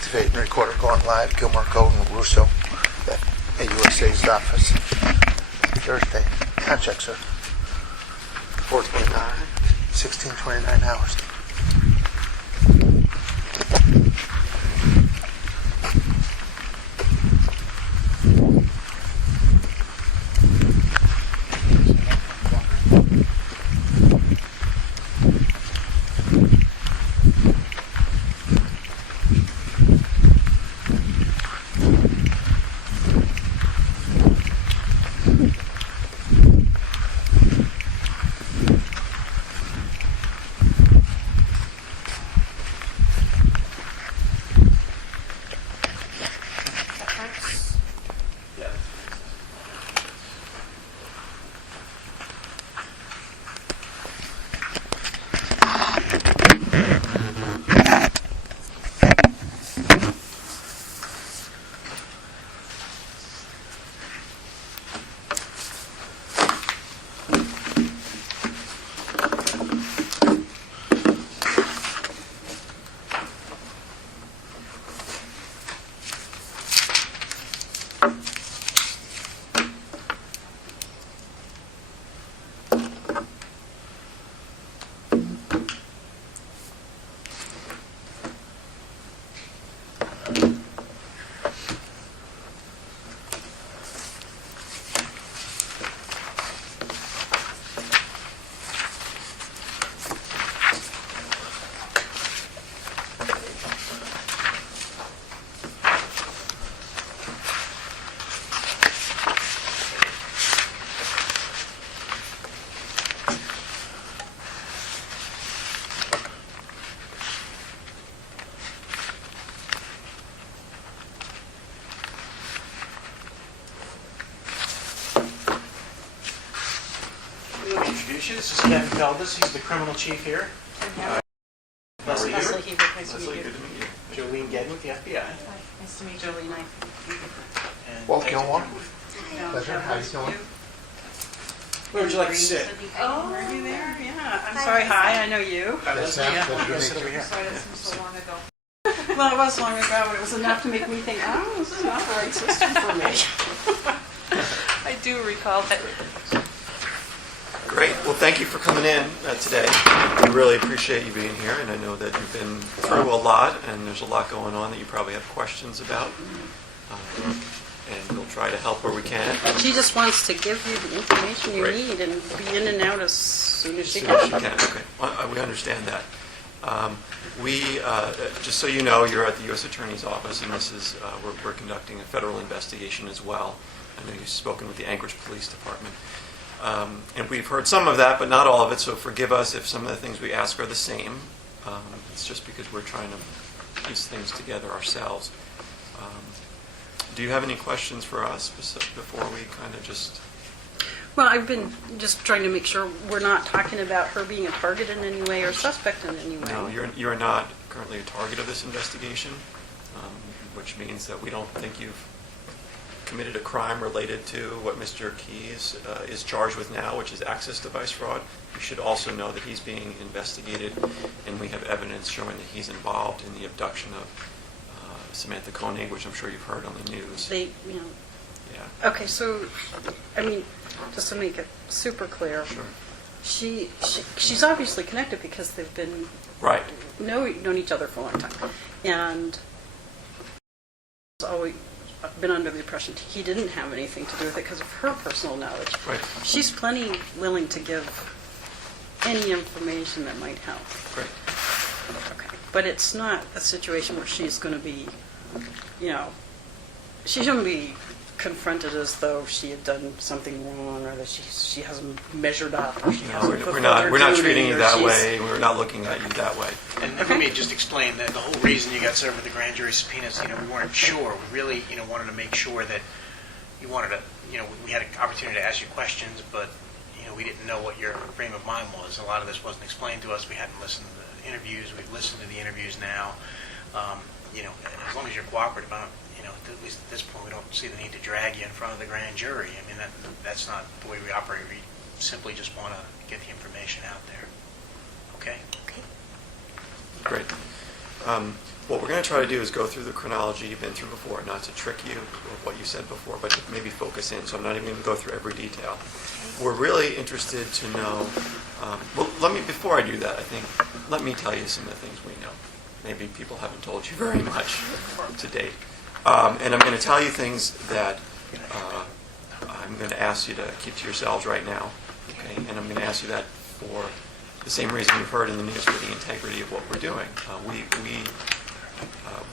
Activate and recorder going live. Gilmore, Golden, Russo at USA's office. Thursday. Contract, sir. 429, 1629 hours. This is Ken Feldis. He's the criminal chief here. Leslie, Nice good to meet you. Jolene Gedden with the FBI. Nice to meet you, Jolene. And Walt thanks Gilmore. No, Pleasure. How you doing? Where would you like to sit? Oh, are you there? Yeah. I'm sorry. Hi, I know you. Yes, ma'am. Yeah, Pleasure to we'll sit meet over you. here. Sorry, that seems so long ago. Well, it was long ago, but it was enough to make me think, oh, this is not the right system for me. I do recall that. Great. Well, thank you for coming in today. We really appreciate you being here, and I know that you've been through a lot, and there's a lot going on that you probably have questions about. And we'll try to help where we can. She just wants to give you the information you Right. need and be in and out as soon as she As soon as you can. can. Okay. Well, we understand that. Just so you know, you're at the U.S. Attorney's Office, and this is we're conducting a federal investigation as well. I know you've spoken with the Anchorage Police Department. And we've heard some of that, but not all of it, so forgive us if some of the things we ask are the same. It's just because we're trying to piece things together ourselves. Do you have any questions for us before we kind of just... Well, I've been just trying to make sure we're not talking about her being a target in any way or suspect in any way. No, you're not currently a target of this investigation, which means that we don't think you've committed a crime related to what Mr. Keys is charged with now, which is access device fraud. You should also know that he's being investigated, and we have evidence showing that he's involved in the abduction of Samantha Koenig, which I'm sure you've heard on the news. Yeah. Okay, so, I mean, just to make it super clear, Sure. she's obviously connected because they've been Right. known each other for a long time, and always been under the impression he didn't have anything to do with it because of her personal knowledge. Right. She's plenty willing to give any information that might help. Great. Okay, but it's not a situation where she's going to be, she's going to be confronted as though she had done something wrong, or that she hasn't measured up, or she No, hasn't we're fulfilled not. her We're not duty, treating you or that she's- way. We're not looking at you that way. And let me just explain that the whole reason you got served with the grand jury subpoenas, we weren't sure. We really, wanted to make sure that you wanted to, we had an opportunity to ask you questions, but, we didn't know what your frame of mind was. A lot of this wasn't explained to us. We hadn't listened to the interviews. We've listened to the interviews now. As long as you're cooperative, at least at this point, we don't see the need to drag you in front of the grand jury. I mean, that's not the way we operate. We simply just want to get the information out there. Okay? Great. What we're going to try to do is go through the chronology you've been through before, not to trick you with what you said before, but to maybe focus in. So I'm not even going to go through every detail. We're really interested to know, before I do that, let me tell you some of the things we know. Maybe people haven't told you very much to date. And I'm going to tell you things that I'm going to ask you to keep to yourselves right now. Okay? And I'm going to ask you that for the same reason you've heard in the news, for the integrity of what we're doing.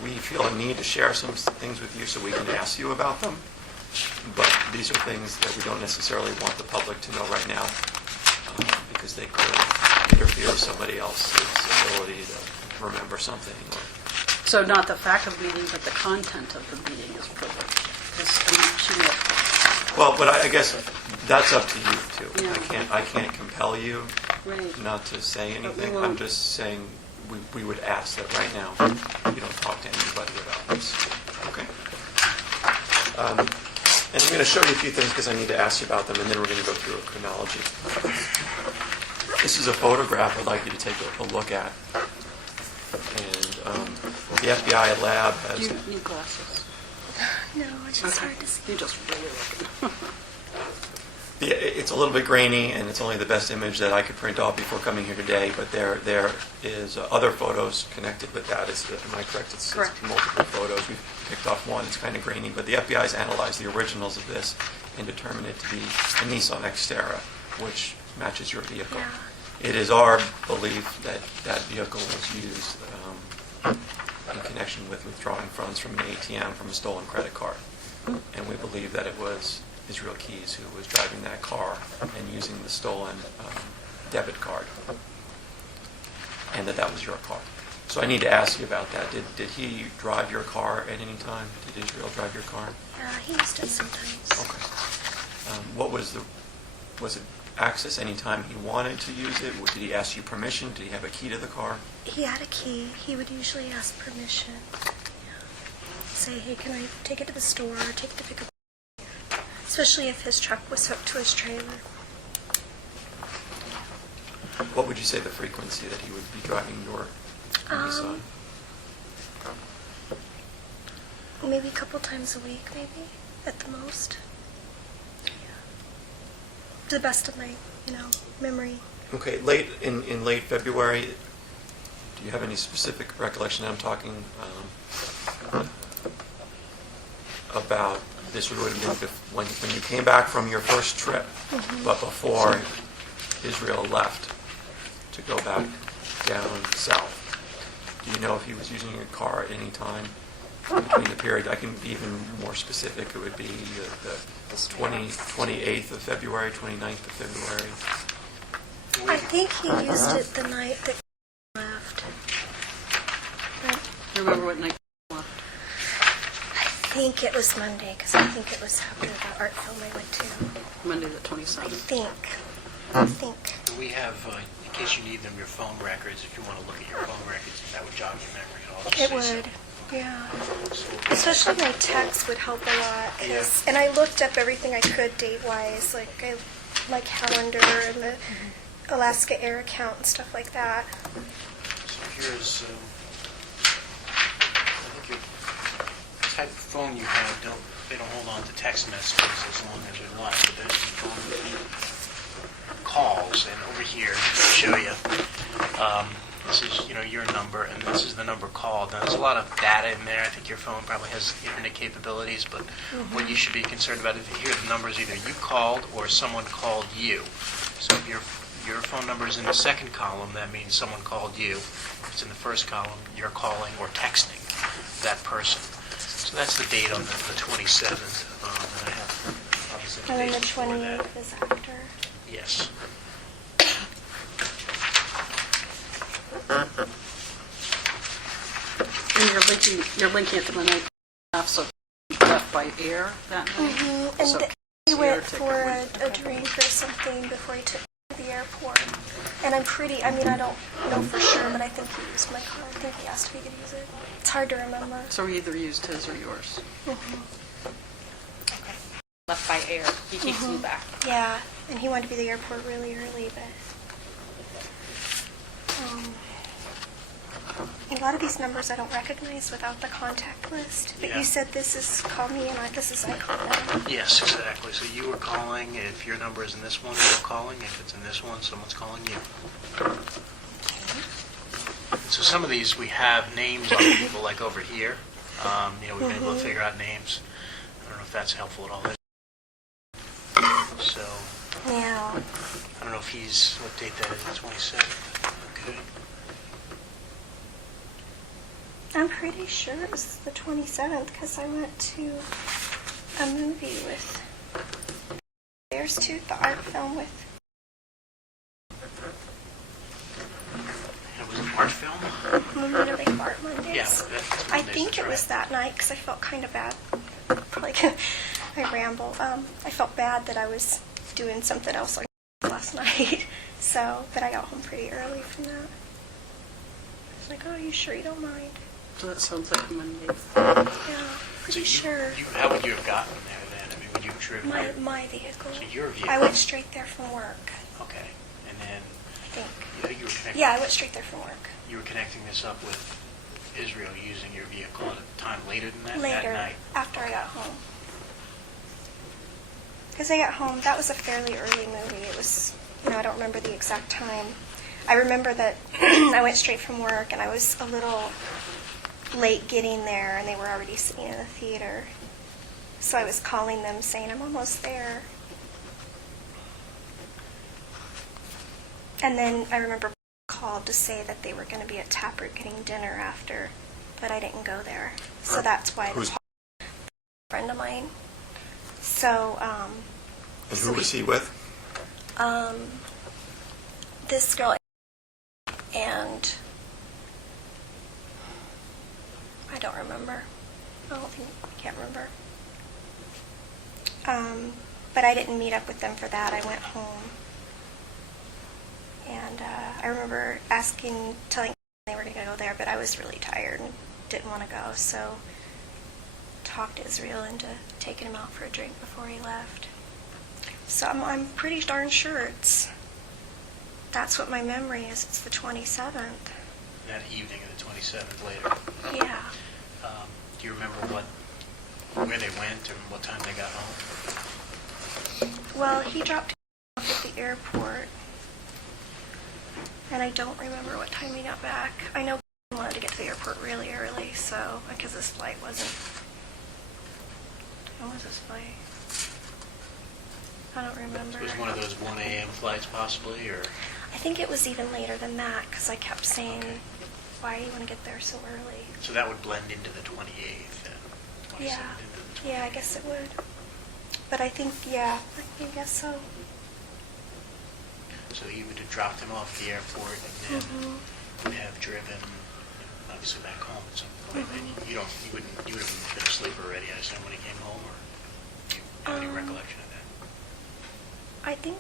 We feel a need to share some things with you so we can ask you about them. But these are things that we don't necessarily want the public to know right now because they could interfere with somebody else's ability to remember something. So not the fact of the meeting, but the content of the meeting is privileged. Well, but I guess that's up to you too. Yeah. I can't compel you Right. not to say anything. won't. I'm just saying we would ask that right now you don't talk to anybody about this. Okay. And I'm going to show you a few things because I need to ask you about them, and then we're going to go through a chronology. This is a photograph I'd like you to take a look at. And the FBI lab has... Do you need glasses? No, it's just hard to see. You're just really looking. It's a little bit grainy, and it's only the best image that I could print off before coming here today, but there is other photos connected with that. Am I correct? It's Correct. multiple photos. We've picked off one. It's kind of grainy, but the FBI has analyzed the originals of this and determined it to be a Nissan Xterra, which matches your vehicle. Yeah. It is our belief that that vehicle was used in connection with withdrawing funds from an ATM from a stolen credit card. And we believe that it was Israel Keys who was driving that car and using the stolen debit card, and that was your car. So I need to ask you about that. Did he drive your car at any time? Did Israel drive your car? He used it sometimes. Okay. What was it access anytime he wanted to use it? Did he ask you permission? Did he have a key to the car? He had a key. He would usually ask permission. Yeah. Say, hey, can I take it to the store or take it to pick up? Especially if his truck was hooked to his trailer. What would you say the frequency that he would be driving your Nissan? Maybe a couple times a week, maybe, at the most. Yeah. To the best of my, memory. Okay, in late February, do you have any specific recollection? I'm talking about this would have been when you came back from your first trip, but before Israel left to go back down south. Do you know if he was using your car at any time between the period? I can be even more specific. It would be the 28th of February, 29th of February. I think he used it the night that he left. But Remember what night you left? I think it was Monday, because I think it was after the art film I went to. Monday the I 27th. think. We have, in case you need them, your phone records. If you want to look at your phone records, that would jog your memory. I'll just It say so. would, yeah. Especially my text would help a lot. And I looked up everything I could date-wise, like calendar and the Alaska Air account and stuff like that. So here's, I think your type of phone you have, they don't hold on to text messages as long as you're live, but there's phone calls, and over here, I'll show you. This is, your number, and this is the number called. Now, there's a lot of data in there. I think your phone probably has internet capabilities, but what you should be concerned about is here the numbers either you called or someone called you. So if your phone number is in the second column, that means someone called you. If it's in the first column, you're calling or texting that person. So that's the date on the 27th. And I have obviously the And then days the before that. 28th is after. Yes. And you're linking it to the night off, so you left by air that night? And So he the air went ticket for went- a drink or something before he took me to the airport. And I don't know for sure, but I think he used my car. I think he asked if he could use it. It's hard to remember. So he either used his or yours? Left by air. He takes me back. Yeah, and he wanted to be at the airport really early, but A lot of these numbers I don't recognize without the contact list. But Yeah. you said this is call me and this is I call them. Yes, exactly. So you were calling, if your number is in this one, you're calling. If it's in this one, someone's calling you. So some of these, we have names on people, like over here. We've been able to figure out names. I don't know if that's helpful at all. So, Yeah. I don't know if what date that is, the 27th. Okay. I'm pretty sure it was the 27th because I went to a movie with There's Tooth, the art film with. And it was an art film? When do they fart Mondays? Yeah, that's I Mondays, think that's it was right. that night because I felt kind of bad. Like, I ramble. I felt bad that I was doing something else like last night. So, but I got home pretty early from that. I was like, oh, you sure you don't mind? So that sounds like Monday. Yeah, So pretty sure. How would you have gotten there then? I mean, would you have driven there? My vehicle. So your vehicle? I went straight there from work, Okay. And then I think. you were connecting. Yeah, I went straight there from work. You were connecting this up with Israel using your vehicle at a time later than that? Later, That night? after I got home. Because I got home, that was a fairly early movie. It was, I don't remember the exact time. I remember that I went straight from work and I was a little late getting there and they were already sitting in the theater. So I was calling them saying, I'm almost there. And then I remember called to say that they were going to be at Taproot getting dinner after, but I didn't go there. So that's why Who's- a friend of mine. So, And who was he with? this girl and I don't remember. I can't remember. But I didn't meet up with them for that. I went home. And I remember telling they were going to go there, but I was really tired and didn't want to go. So talked Israel into taking him out for a drink before he left. So I'm pretty darn sure that's what my memory is. It's the 27th. That evening of the 27th later. Yeah. Do you remember where they went and what time they got home? Well, he dropped him off at the airport. And I don't remember what time he got back. I know he wanted to get to the airport really early, so, because his flight wasn't. When was his flight? I don't remember. It was one of those 1 a.m. flights possibly, or? I think it was even later than that, because I kept saying, Okay. why do you want to get there so early? So that would blend into the 28th then? 27th Yeah. into the 28th. Yeah, I guess it would. But I think, I guess so. So he would have dropped him off at the airport and then would have driven, obviously back home at some point. And you would have been asleep already, I assume, when he came home, or do you have any recollection of that? I think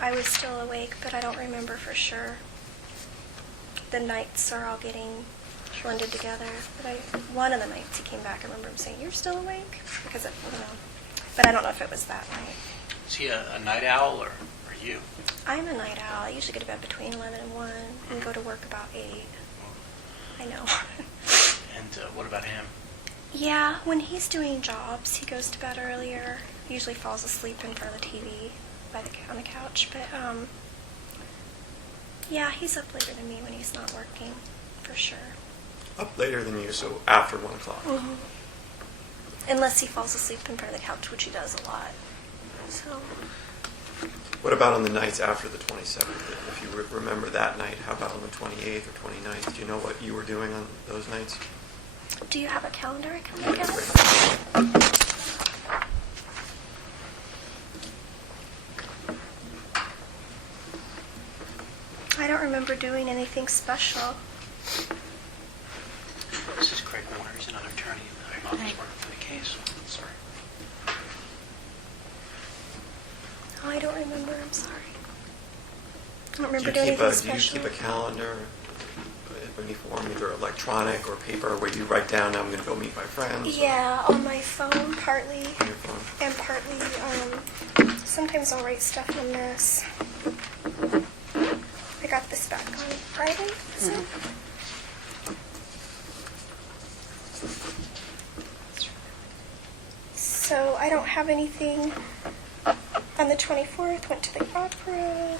I was still awake, but I don't remember for sure. The nights are all getting blended together. But one of the nights he came back, I remember him saying, "You're still awake?" Because but I don't know if it was that night. Is he a night owl, or you? I'm a night owl. I usually go to bed between 11 and 1 and go to work about 8. I know. And what about him? Yeah, when he's doing jobs, he goes to bed earlier. Usually falls asleep in front of the TV on the couch. But yeah, he's up later than me when he's not working, for sure. Up later than you, so after 1 o'clock. Unless he falls asleep in front of the couch, which he does a lot. So, What about on the nights after the 27th? If you remember that night, how about on the 28th or 29th? Do you know what you were doing on those nights? do you have a calendar I can look at? I don't remember doing anything special. This is Craig Warner. He's another attorney in the office working for the case. Sorry. Oh, I don't remember. I'm sorry. I don't Do remember you doing keep anything a special. calendar of any form, either electronic or paper, where you write down, I'm going to go meet my friends? Yeah, on my phone, partly, On your phone? and partly, sometimes I'll write stuff in this. I got this back on Friday, is it? So I don't have anything on the 24th. Went to the opera.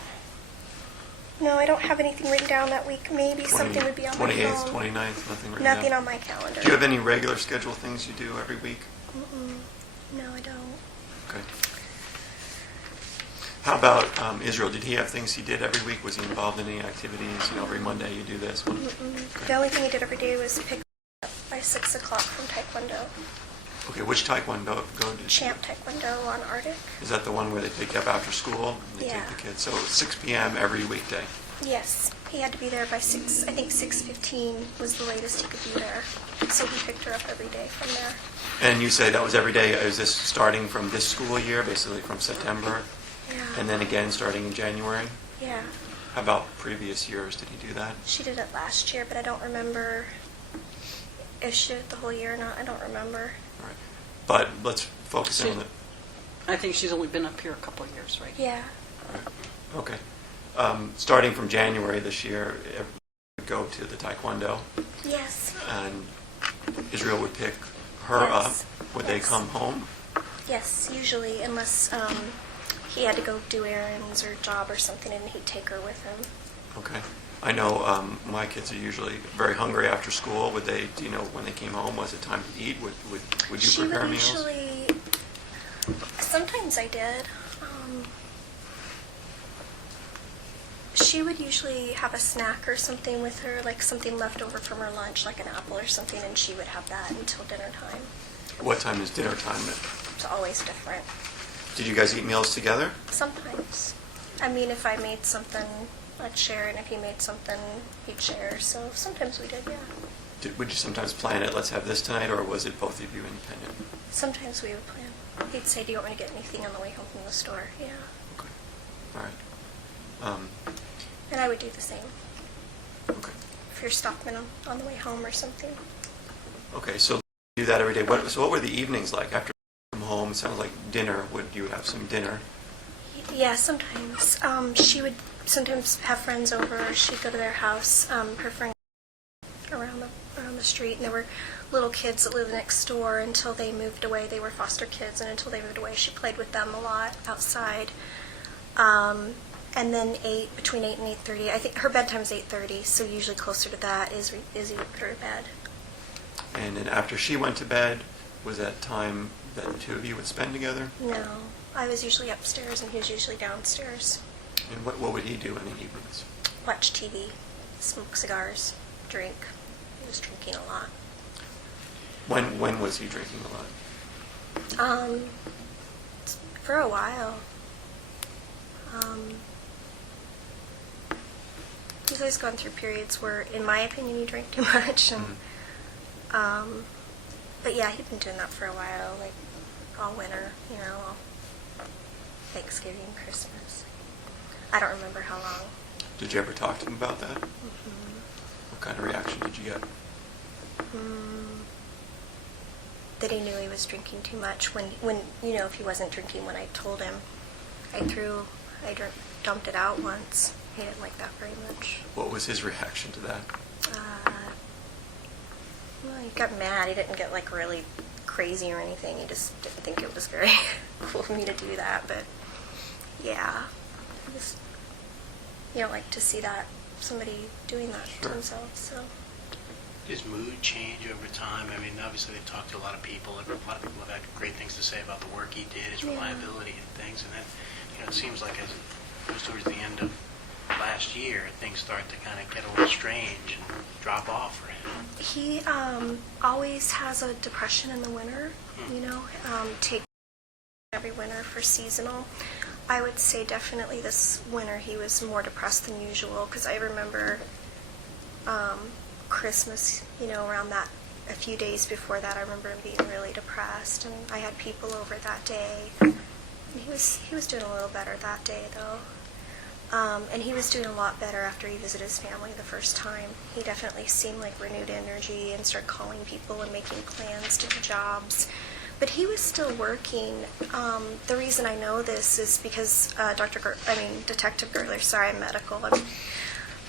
No, I don't have anything written down that week. Maybe something would be on my 28th, phone. 29th, nothing written Nothing down? on my calendar. Do you have any regular schedule things you do every week? No, I don't. Okay. How about Israel? Did he have things he did every week? Was he involved in any activities? You know, every Monday you do this. The only thing he did every day was pick up by 6 o'clock from Taekwondo. Okay, which Taekwondo go to? Champ Taekwondo on Arctic. Is that the one where they pick you up after school? And they Yeah. take the kids. So 6 p.m. every weekday. Yes, he had to be there by 6. I think 6:15 was the latest he could be there. So he picked her up every day from there. And you say that was every day. Is this starting from this school year, basically from September, Yeah. and then again starting in January? Yeah. How about previous years? Did he do that? She did it last year, but I don't remember if she did it the whole year or not. I don't remember. All right. But let's focus in on the. I think she's only been up here a couple of years, right? Yeah. Okay. Starting from January this year, everyone would go to the Taekwondo, Yes. and Israel would pick her Yes. up. Would they Yes. come home? Yes, usually, unless he had to go do errands or job or something, and he'd take her with him. Okay. I know my kids are usually very hungry after school. Would they, do you know, when they came home, was it time to eat? Would you She prepare would meals? usually. Sometimes I did. She would usually have a snack or something with her, like something left over from her lunch, like an apple or something, and she would have that until dinner time. What time is dinner time? It's always different. Did you guys eat meals together? Sometimes. I mean, if I made something, I'd share, and if he made something, he'd share. So sometimes we did, yeah. Would you sometimes plan it, let's have this tonight, or was it both of you independent? Sometimes we would plan. He'd say, do you want me to get anything on the way home from the store? Yeah. Okay. All right. And I would do the same. Okay. If you're stopping on the way home or something. Okay, so you do that every day. So what were the evenings like after you come home? It sounds like dinner. Would you have some dinner? Yeah, sometimes. She would sometimes have friends over. She'd go to their house. Her friend around the street, and there were little kids that lived next door until they moved away. They were foster kids, and until they moved away, she played with them a lot outside. And then between 8 and 8:30. I think her bedtime is 8:30, so usually closer to that is Izzy would put her to bed. And then after she went to bed, was that time that the two of you would spend together? No, I was usually upstairs, and he was usually downstairs. And what would he do in the evenings? Watch TV, smoke cigars, drink. He was drinking a lot. When was he drinking a lot? For a while. He's always gone through periods where, in my opinion, he drank too much. And, but yeah, he'd been doing that for a while, like all winter, all Thanksgiving, Christmas. I don't remember how long. Did you ever talk to him about that? What kind of reaction did you get? That he knew he was drinking too much when if he wasn't drinking when I told him. I dumped it out once. He didn't like that very much. What was his reaction to that? Well, he got mad. He didn't get like really crazy or anything. He just didn't think it was very cool of me to do that. But yeah, you don't like to see that somebody doing that to Sure. themselves. So His mood change over time? I mean, obviously they've talked to a lot of people. A lot of people have had great things to say about the work he did, his Yeah. reliability and things. And then, it seems like as it goes towards the end of last year, things start to kind of get a little strange and drop off for him. he always has a depression in the winter. Take every winter for seasonal. I would say definitely this winter he was more depressed than usual because I remember Christmas, around that, a few days before that, I remember him being really depressed, and I had people over that day. And he was doing a little better that day, though. And he was doing a lot better after he visited his family the first time. He definitely seemed like renewed energy and started calling people and making plans to do jobs. But he was still working. The reason I know this is because Detective Gertler, sorry, I'm medical.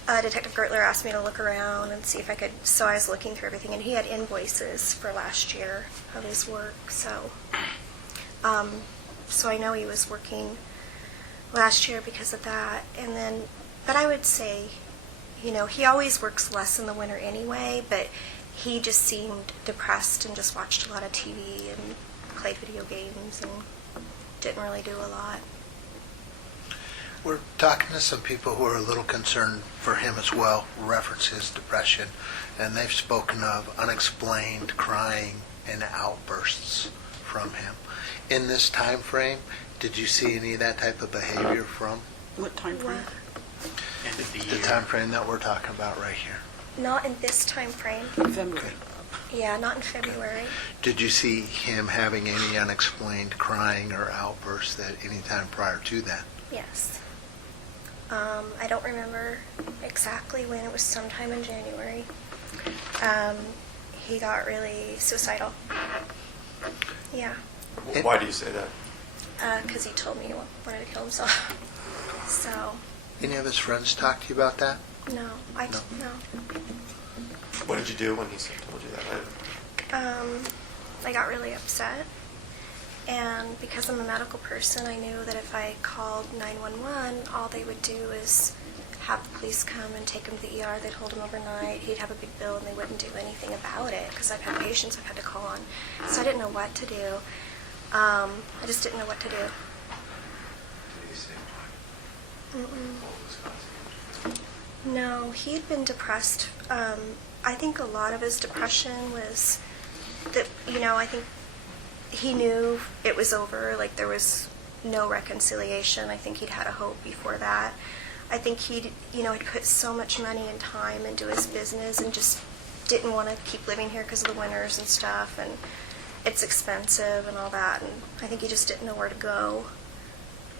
Detective Gertler asked me to look around and see if I could, so I was looking through everything, and he had invoices for last year of his work, so So I know he was working last year because of that. And then, but I would say, he always works less in the winter anyway, but he just seemed depressed and just watched a lot of TV and played video games and didn't really do a lot. We're talking to some people who are a little concerned for him as well, reference his depression, and they've spoken of unexplained crying and outbursts from him. In this time frame, did you see any of that type of behavior from What time frame? End of the the year. time frame that we're talking about right here? Not in this time frame. February. Yeah, not in February. Did you see him having any unexplained crying or outbursts at any time prior to that? Yes. I don't remember exactly when. It was sometime in January. He got really suicidal. Yeah. Why do you say that? Because he told me he wanted to kill himself. So, Any of his friends talk to you about that? no. No. What did you do when he told you that? I got really upset. And because I'm a medical person, I knew that if I called 911, all they would do is have the police come and take him to the ER. They'd hold him overnight. He'd have a big bill, and they wouldn't do anything about it because I've had patients I've had to call on. So I didn't know what to do. I just didn't know what to do. No, he'd been depressed. I think a lot of his depression was that, I think he knew it was over, like there was no reconciliation. I think he'd had a hope before that. I think he'd put so much money and time into his business and just didn't want to keep living here because of the winters and stuff, and it's expensive and all that, and I think he just didn't know where to go.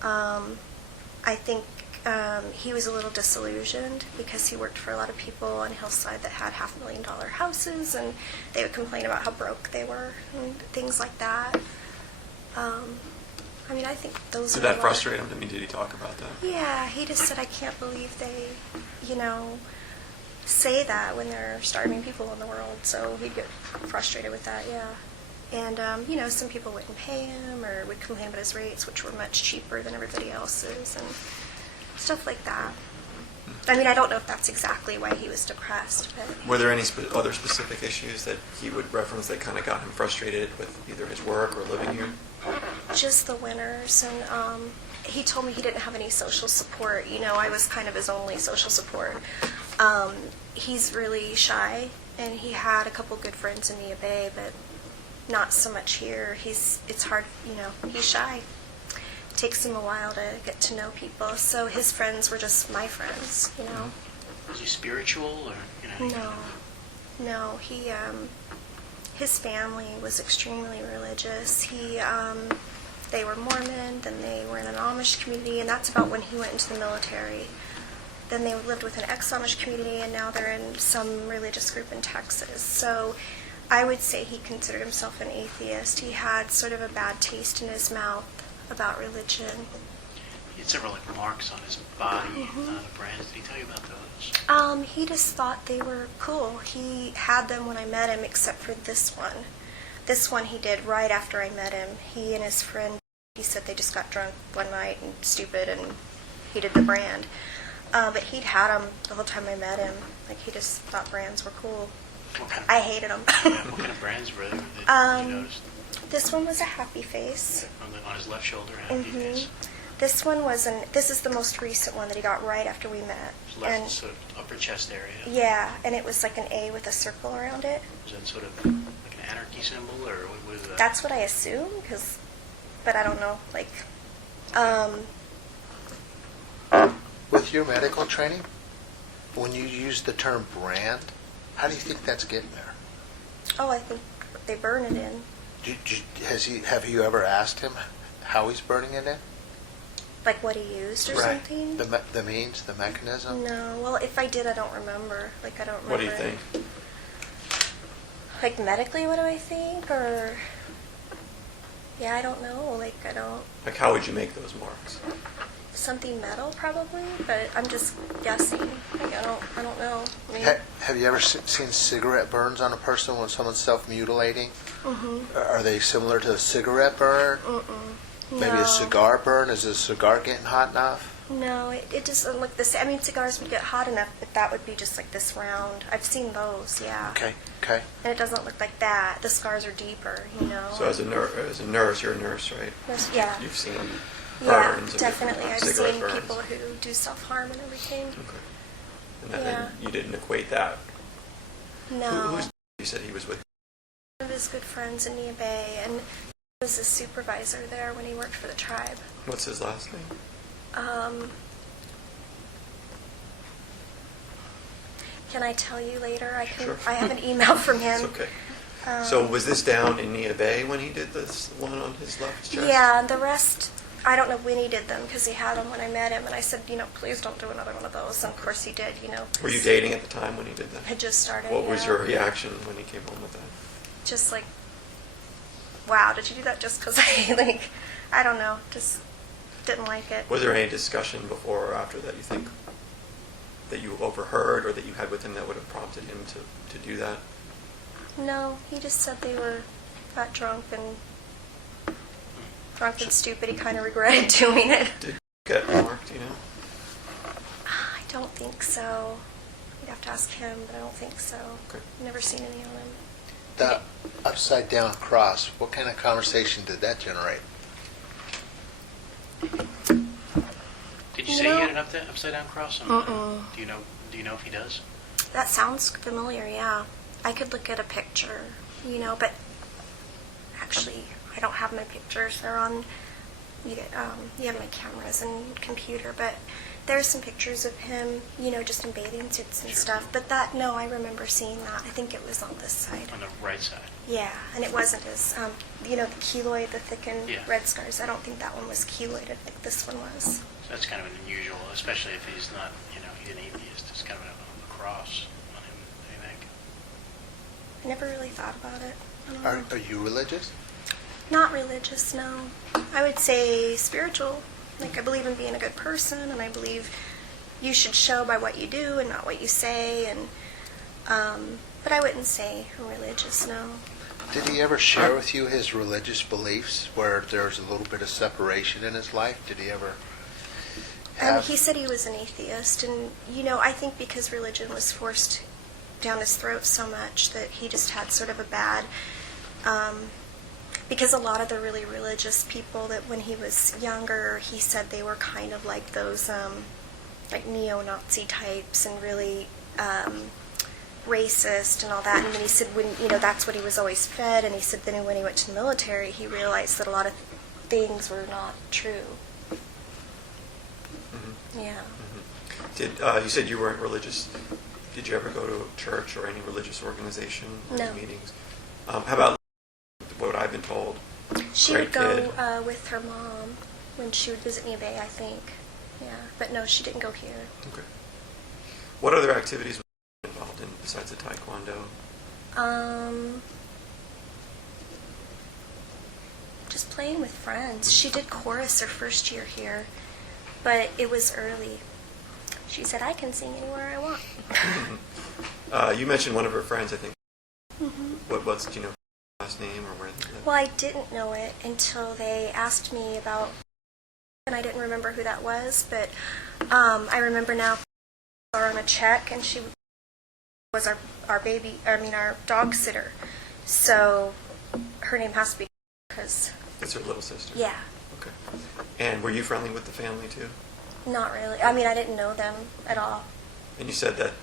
I think he was a little disillusioned because he worked for a lot of people on Hillside that had $500,000 houses, and they would complain about how broke they were and things like that. I think those Did are that frustrate him? Did he talk about that? Yeah, he just said, I can't believe they, say that when they're starving people in the world. So he'd get frustrated with that, yeah. And, some people wouldn't pay him or would complain about his rates, which were much cheaper than everybody else's, and stuff like that. I don't know if that's exactly why he was depressed. But Were there any other specific issues that he would reference that kind of got him frustrated with either his work or living here? just the winters, and he told me he didn't have any social support. I was kind of his only social support. He's really shy, and he had a couple good friends in Nia Bay, but not so much here. It's hard, he's shy. It takes him a while to get to know people, so his friends were just my friends, Was he spiritual or No, he, his family was extremely religious. They were Mormon, then they were in an Amish community, and that's about when he went into the military. Then they lived with an ex-Amish community, and now they're in some religious group in Texas. So I would say he considered himself an atheist. He had sort of a bad taste in his mouth about religion. He had several marks on his body, the brands. Did he tell you about those? He just thought they were cool. He had them when I met him, except for this one. This one he did right after I met him. He and his friend, he said they just got drunk one night and stupid, and he did the brand. But he'd had them the whole time I met him. Like, he just thought brands were cool. What kind of, I hated them. what kind of brands were there that you noticed? This one was a happy face. On his left shoulder, happy face. This one this is the most recent one that he got right after we met. His left sort of upper chest area. Yeah, and it was like an A with a circle around it. Was that sort of like an anarchy symbol, or what was that? That's what I assume, but I don't know. With your medical training, when you use the term brand, how do you think that's getting there? Oh, I think they burn it in. Have you ever asked him how he's burning it in? Like what he used or something? The means, the mechanism? No. Well, if I did, I don't remember. I don't remember. What do you think? Like medically, what do I think? Or Yeah, I don't know. Like, I don't. Like, how would you make those marks? Something metal, probably, but I'm just guessing. Like, I don't know. I mean, Have you ever seen cigarette burns on a person when someone's self-mutilating? Are they similar to a cigarette burn? Maybe no. a cigar burn? Is a cigar getting hot enough? No, it doesn't look the same. I mean, cigars would get hot enough, but that would be just like this round. I've seen those, yeah. Okay. And it doesn't look like that. The scars are deeper, you know. So as a nurse, you're a nurse, right? Yeah. You've seen Yeah, burns. of definitely. I've cigarette seen burns. people who do self-harm and everything. Okay. And then Yeah. you didn't equate that. No. Who's you said he was with? One of his good friends in Nia Bay, and he was a supervisor there when he worked for the tribe. What's his last name? Can I tell you later? Sure. I have an email from him. It's okay. So was this down in Nia Bay when he did this one on his left chest? Yeah, and the rest, I don't know when he did them because he had them when I met him, and I said, please don't do another one of those. And of course he did, Were you dating at the time when he did that? Had just started. What was yeah. your reaction when he came home with that? Just like, wow, did you do that just because I don't know, just didn't like it. Was there any discussion before or after that you think that you overheard or that you had with him that would have prompted him to do that? No, he just said they got drunk and stupid. He kind of regretted doing it. Did you get marked, I don't think so. You'd have to ask him, but I don't think so. Okay. Never seen any on him. That upside down cross, what kind of conversation did that generate? Did you say he had an upside down cross? Do you know if he does? That sounds familiar, yeah. I could look at a picture, but actually, I don't have my pictures. They're on, you have my cameras and computer, but there's some pictures of him, just in bathing suits and stuff. But no, I remember seeing that. I think it was on this side. On the right side. Yeah, and it wasn't as, the keloid, the thickened Yeah. red scars. I don't think that one was keloid. I think this one was. So that's kind of unusual, especially if he's not, he's an atheist. It's kind of a cross on him, I think. I never really thought about it. I don't know. Are you religious? Not religious, no. I would say spiritual. Like, I believe in being a good person, and I believe you should show by what you do and not what you say. And but I wouldn't say I'm religious, no. Did he ever share with you his religious beliefs where there's a little bit of separation in his life? Did he ever have... He said he was an atheist, and I think because religion was forced down his throat so much that he just had sort of a bad... because a lot of the really religious people that when he was younger, he said they were kind of like those like neo-Nazi types and really racist and all that. And then he said when that's what he was always fed. And he said then when he went to the military, he realized that a lot of things were not true. Mm-hmm. Yeah. Mm-hmm. Did you said you weren't religious? Did you ever go to a church or any religious organization or No. meetings? How about what I've been told? She Great would go kid. with her mom when she would visit Nia Bay, I think. Yeah, but no, she didn't go here. Okay. What other activities were you involved in besides the taekwondo? Just playing with friends. She did chorus her first year here, but it was early. She said, I can sing anywhere I want. You mentioned one of her friends, I think. What's do you know her last name or where they live? Well, I didn't know it until they asked me about, and I didn't remember who that was, but I remember now on a check, and she was our dog sitter. So her name has to be because... It's her little sister? Yeah. Okay. And were you friendly with the family too? Not really. I mean, I didn't know them at all. And you said that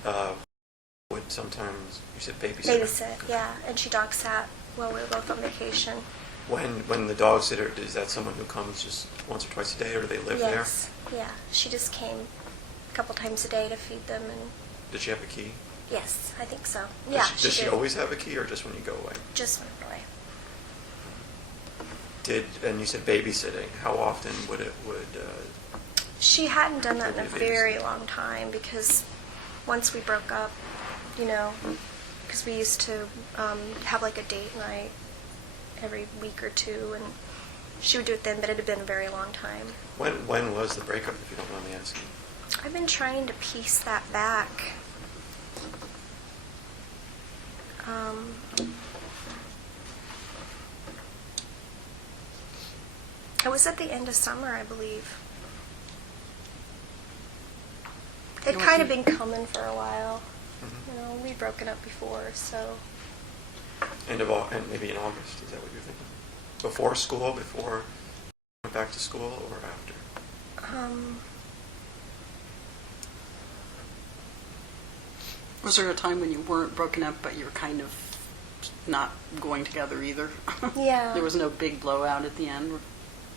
would sometimes, you said babysit? Babysit, yeah. And she dog sat while we were both on vacation. When the dog sitter, is that someone who comes just once or twice a day, or do they live there? Yes, yeah. She just came a couple times a day to feed them, and Did she have a key? yes, I think so. Does Yeah, she, does she did. always have a key, or just when you go away? Just went away. And you said babysitting. How often would She hadn't done that in a Would be very babysitting. long time because once we broke up, because we used to have like a date night every week or two, and she would do it then, but it had been a very long time. When was the breakup, if you don't mind me asking? I've been trying to piece that back. It was at the end of summer, I believe. It'd kind of been coming for a while. You know, we'd broken up before, so. And maybe in August, is that what you're thinking? Before school, before you went back to school, or after? Was there a time when you weren't broken up, but you were kind of not going together either? Yeah. There was no big blowout at the end?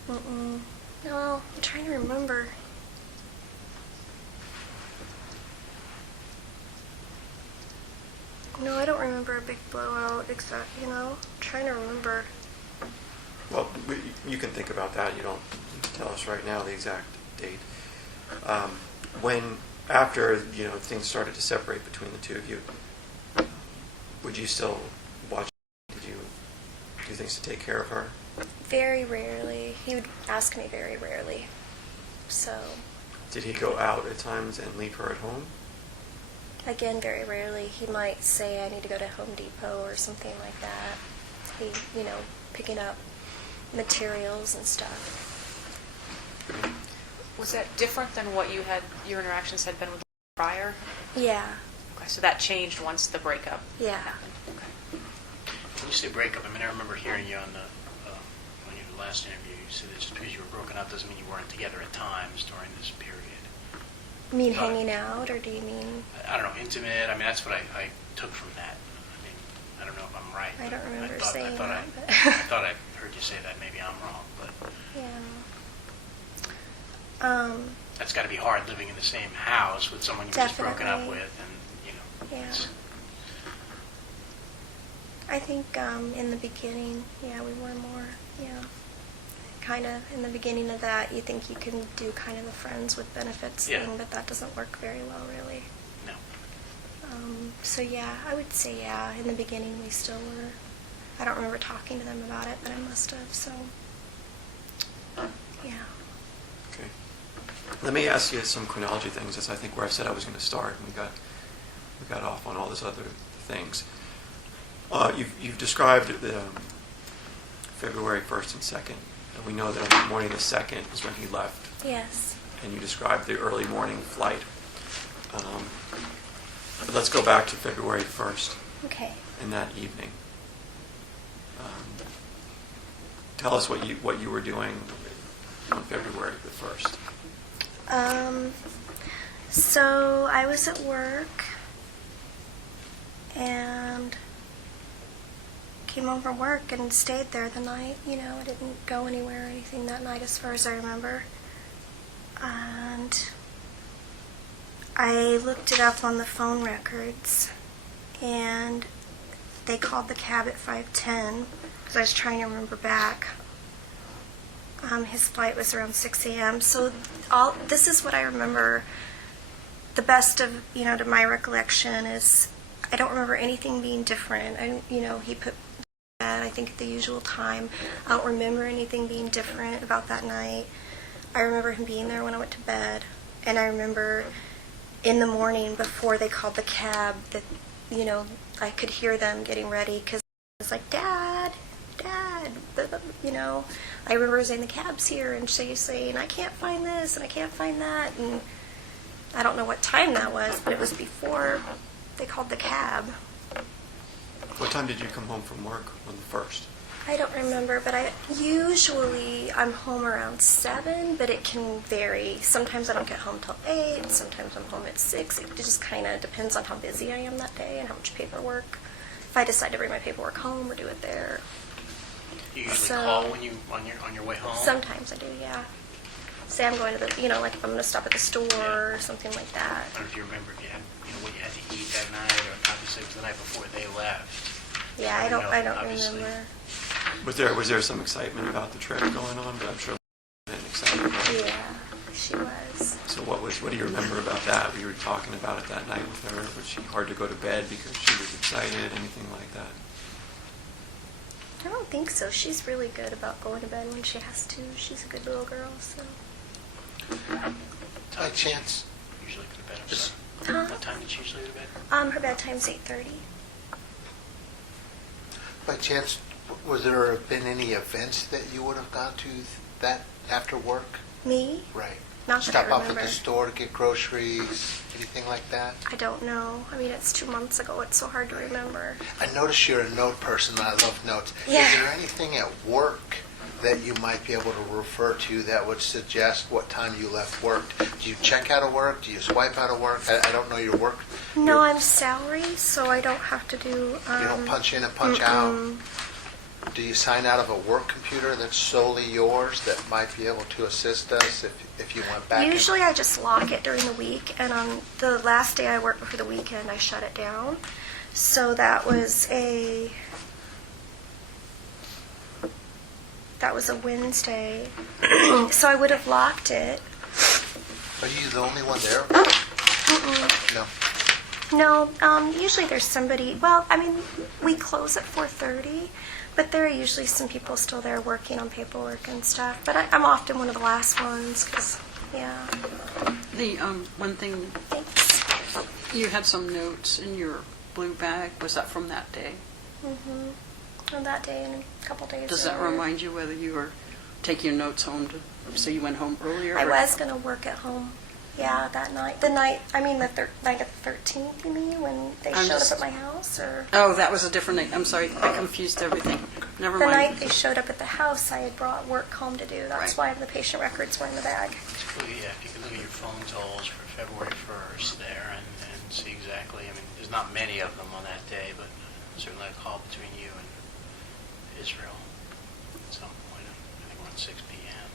Mm-mm. No, I'm trying to remember. No, I don't remember a big blowout, except, you know, I'm trying to remember. Well, you can think about that. You don't need to tell us right now the exact date. After things started to separate between the two of you, would you still watch? Did you do things to take care of her? Very rarely. He would ask me very rarely. So, Did he go out at times and leave her at home? again, very rarely. He might say, I need to go to Home Depot or something like that. He, picking up materials and stuff. Was that different than what your interactions had been with prior? Yeah, Okay, so that changed once the breakup yeah. happened. Okay. When you say breakup, I mean, I remember hearing you on the last interview. You said that just because you were broken up doesn't mean you weren't together at times during this period. You mean hanging out, or do you mean? I don't know, intimate. I mean, that's what I took from that. I mean, I don't know if I'm right. I don't but remember I saying thought that, but- I thought I heard you say that. Maybe I'm wrong, but Yeah. that's got to be hard living in the same house with someone you've just broken up Definitely. with, and Yeah. it's- I think in the beginning, yeah, we were more, yeah. Kind of in the beginning of that, you think you can do kind of the friends with benefits Yeah. thing, but that doesn't work very well, really. no. So yeah, I would say yeah. In the beginning, we still were. I don't remember talking to them about it, but I must have. So yeah. Okay. Let me ask you some chronology things. That's I think where I said I was going to start, and we got off on all this other things. You've described February 1st and 2nd, and we know that on the morning of the 2nd is when he left, Yes. and you described the early morning flight. But let's go back to February 1st Okay. and that evening. Tell us what you were doing on February the 1st. So I was at work and came home from work and stayed there the night. I didn't go anywhere or anything that night as far as I remember. And I looked it up on the phone records, and they called the cab at 5:10 because I was trying to remember back. His flight was around 6 a.m. So this is what I remember. The best of, to my recollection is I don't remember anything being different. He put bed, I think, at the usual time. I don't remember anything being different about that night. I remember him being there when I went to bed, and I remember in the morning before they called the cab that, I could hear them getting ready because I was like, Dad, I remember saying the cab's here, and she was saying, I can't find this and I can't find that, and I don't know what time that was, but it was before they called the cab. What time did you come home from work on the 1st? I don't remember, but I'm home around 7, but it can vary. Sometimes I don't get home till 8, sometimes I'm home at 6. It just kind of depends on how busy I am that day and how much paperwork. If I decide to bring my paperwork home or do it there. You usually So- call when you on your way home. Sometimes I do, yeah. Say I'm going to the, like if I'm going to stop at the store or something like that. I don't know if you remember if you had, what you had to eat that night, or obviously it was the night before they left. Yeah, I don't obviously. remember. Was there some excitement about the trip going on? But I'm sure and excited about it. Yeah, she was. So what do you remember about that? You were talking about it that night with her. Was she hard to go to bed because she was excited? Anything like that? I don't think so. She's really good about going to bed when she has to. She's a good little girl, so. By chance, Usually go to bed. I'm Just- sorry. Huh? What time did you usually go to bed? Her bedtime's 8:30. by chance, was there been any events that you would have gone to that after work? Me? Right. Not that I Stop off at remember. the store to get groceries, anything like that? I don't know. I mean, it's 2 months ago. It's so hard to remember. I notice you're a note person, and I love notes. Yeah. Is there anything at work that you might be able to refer to that would suggest what time you left work? Do you check out of work? Do you swipe out of work? I don't know your work. No, I'm salary, so I don't have to do. You don't punch in and punch out? Do you sign out of a work computer that's solely yours that might be able to assist us if you went back? Usually I just lock it during the week, and on the last day I work before the weekend, I shut it down. So that was a Wednesday. So I would have locked it. Are you the only one there? No. No, usually there's somebody. Well, I mean, we close at 4:30, but there are usually some people still there working on paperwork and stuff. But I'm often one of the last ones, 'cause, yeah. The one thing, Thanks. you had some notes in your blue bag. Was that from that day? On that day and a couple days. Does that later. remind you whether you were taking your notes home so you went home earlier? I or- was going to work at home. Yeah, that night. The night of the 13th, you mean, when they I'm showed just- up at my house? Or Oh, that was a different night. I'm sorry, I confused everything. Never the mind. night they showed up at the house, I had brought work home to do. That's Right. why the patient records were in the bag. Yeah, if you could look at your phone tolls for February 1st there and see exactly, I mean, there's not many of them on that day, but certainly a call between you and Israel at some point, I think around 6 p.m.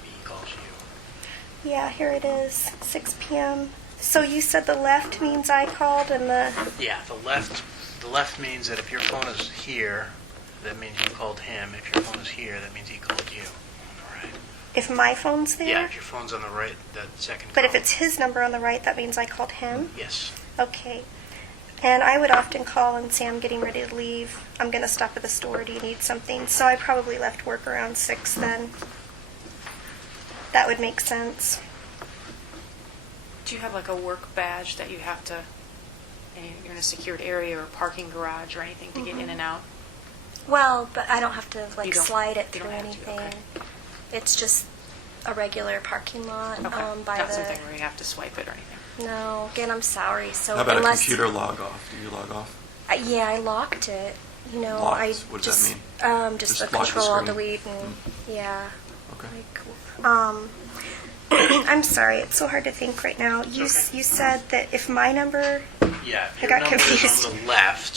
Maybe he calls you. Yeah, here it is, 6 p.m. So you said the left means I called and the... Yeah, the left means that if your phone is here, that means you called him. If your phone is here, that means he called you on the right. If my phone's there? Yeah, if your phone's on the right, that second But if column. it's his number on the right, that means I called him? Yes. Okay. And I would often call and say, I'm getting ready to leave. I'm going to stop at the store. Do you need something? So I probably left work around 6 then. That would make sense. Do you have like a work badge that you have to, and you're in a secured area or parking garage or anything to get in and out? Well, but I don't have to You don't- slide it you through don't have to, anything. okay. It's just a regular parking lot Okay. by Not the... something where you have to swipe it or anything. No, again, I'm sorry. So How about unless a computer log off? Do you log off? Yeah, I locked it. You know, Locked? I What does just that mean? just Just the lock the control alt screen? delete and yeah. Okay. I'm sorry, it's so hard to think right now. You okay. you said that if my number, Yeah, if I your got number is confused. on the left.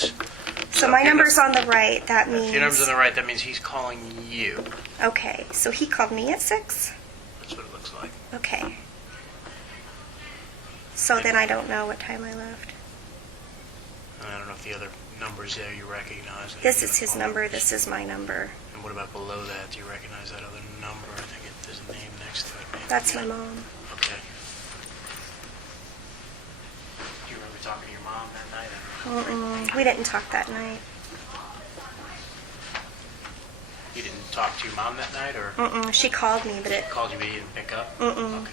so if my your number's on the right, that If means your number's on the right, that means he's calling you. okay. So he called me at 6. That's what it looks like. Okay. So then I don't know what time I left. And I don't know if the other numbers there you recognize. This is his number. This is my number. And what about below that? Do you recognize that other number? I think there's a name next to it. Maybe. That's my mom. Okay. Do you remember talking to your mom that night? We didn't talk that night. You didn't talk to your mom that night, or She called me, but it called you but you didn't pick up? Okay.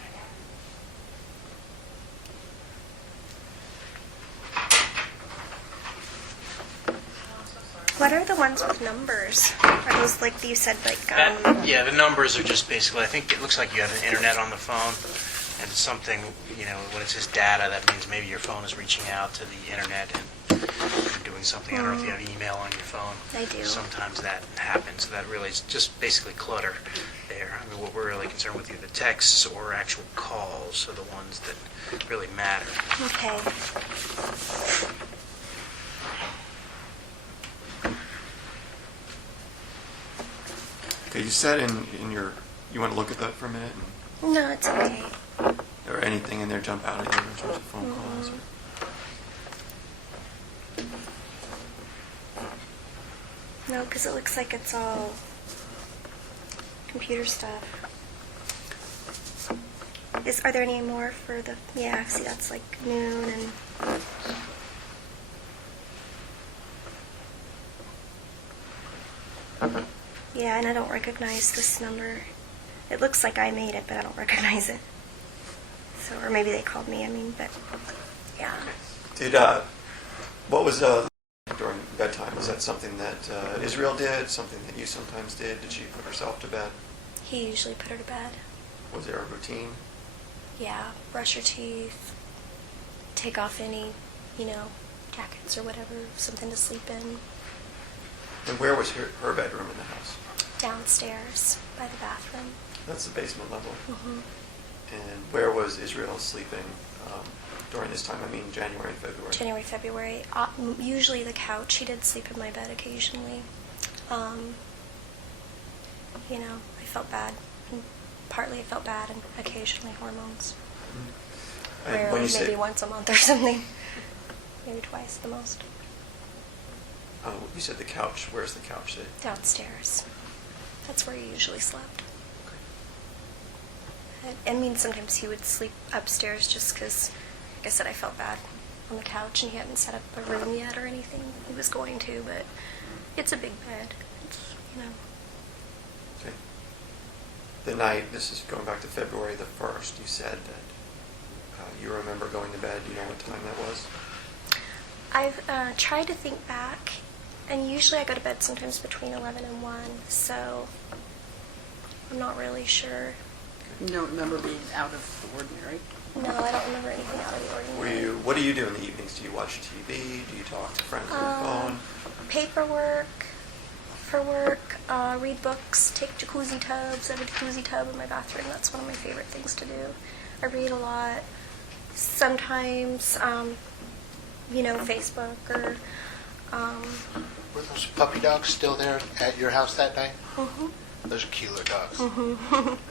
What are the ones with numbers? Are those like you said, like Yeah, the numbers are just basically, I think it looks like you have an internet on the phone, and something, when it says data, that means maybe your phone is reaching out to the internet and doing something. I don't know if you have email on your phone. I do. Sometimes that happens. So that really is just basically clutter there. I mean, what we're really concerned with are the texts or actual calls are the ones that really matter. Okay. Okay, you said in your, you want to look at that for a minute? No, it's okay. Or anything in there jump out at you in terms of phone calls? No, because it looks like it's all computer stuff. Are there any more for the? Yeah, see, that's like noon and. Yeah, and I don't recognize this number. It looks like I made it, but I don't recognize it. So, or maybe they called me, but yeah. Did, what was during bedtime? Was that something that Israel did, something that you sometimes did? Did she put herself to bed? He usually put her to bed. Was there a routine? Yeah, brush her teeth, take off any, jackets or whatever, something to sleep in. And where was her bedroom in the house? Downstairs by the bathroom. That's the basement level. Hmm. And where was Israel sleeping during this time? I mean, January and February. January, February. Usually the couch. He did sleep in my bed occasionally. I felt bad. And partly I felt bad, and occasionally hormones. And Rarely, when you maybe say, once a month or something. Maybe twice the most. you said the couch. Where's the couch? Downstairs. That's where he usually slept. Sometimes he would sleep upstairs just because, like I said, I felt bad on the couch, and he hadn't set up a room yet or anything. He was going to, but it's a big bed. Okay. The night, this is going back to February the 1st, you said that you remember going to bed. Do you know what time that was? I've tried to think back, and usually I go to bed sometimes between 11 and 1, so I'm not really sure. You don't remember being out of the ordinary? No, I don't remember anything out of the ordinary. What do you do in the evenings? Do you watch TV? Do you talk to friends on the phone? Paperwork for work, read books, take jacuzzi tubs. I have a jacuzzi tub in my bathroom. That's one of my favorite things to do. I read a lot. Sometimes, Facebook or... Were those puppy dogs still there at your house that night? Mm-hmm. Those are cute little dogs.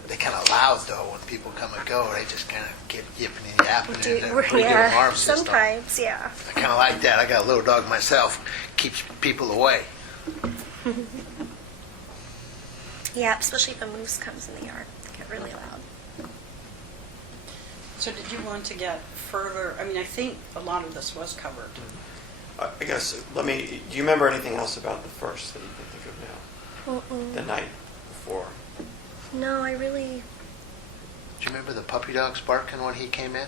They kind of loud though when people come and go. They just kind of get yipping and yapping and pretty good alarm system. Sometimes, yeah. I kind of like that. I got a little dog myself. Keeps people away. Yeah, especially if a moose comes in the yard. They get really loud. So did you want to get further, I think a lot of this was covered. I guess, do you remember anything else about the 1st that you can think of now? Mm-mm. The night before? No, I really... Do you remember the puppy dogs barking when he came in?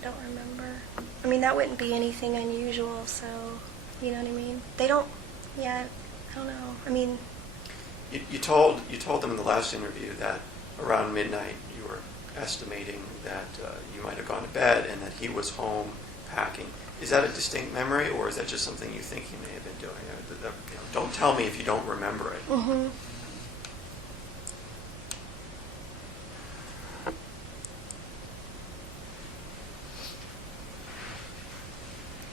I don't remember. That wouldn't be anything unusual, so... You know what I mean? They don't... Yeah, I don't know. You told them in the last interview that around midnight you were estimating that you might have gone to bed and that he was home packing. Is that a distinct memory, or is that just something you think he may have been doing? Don't tell me if you don't remember it. Mm-hmm.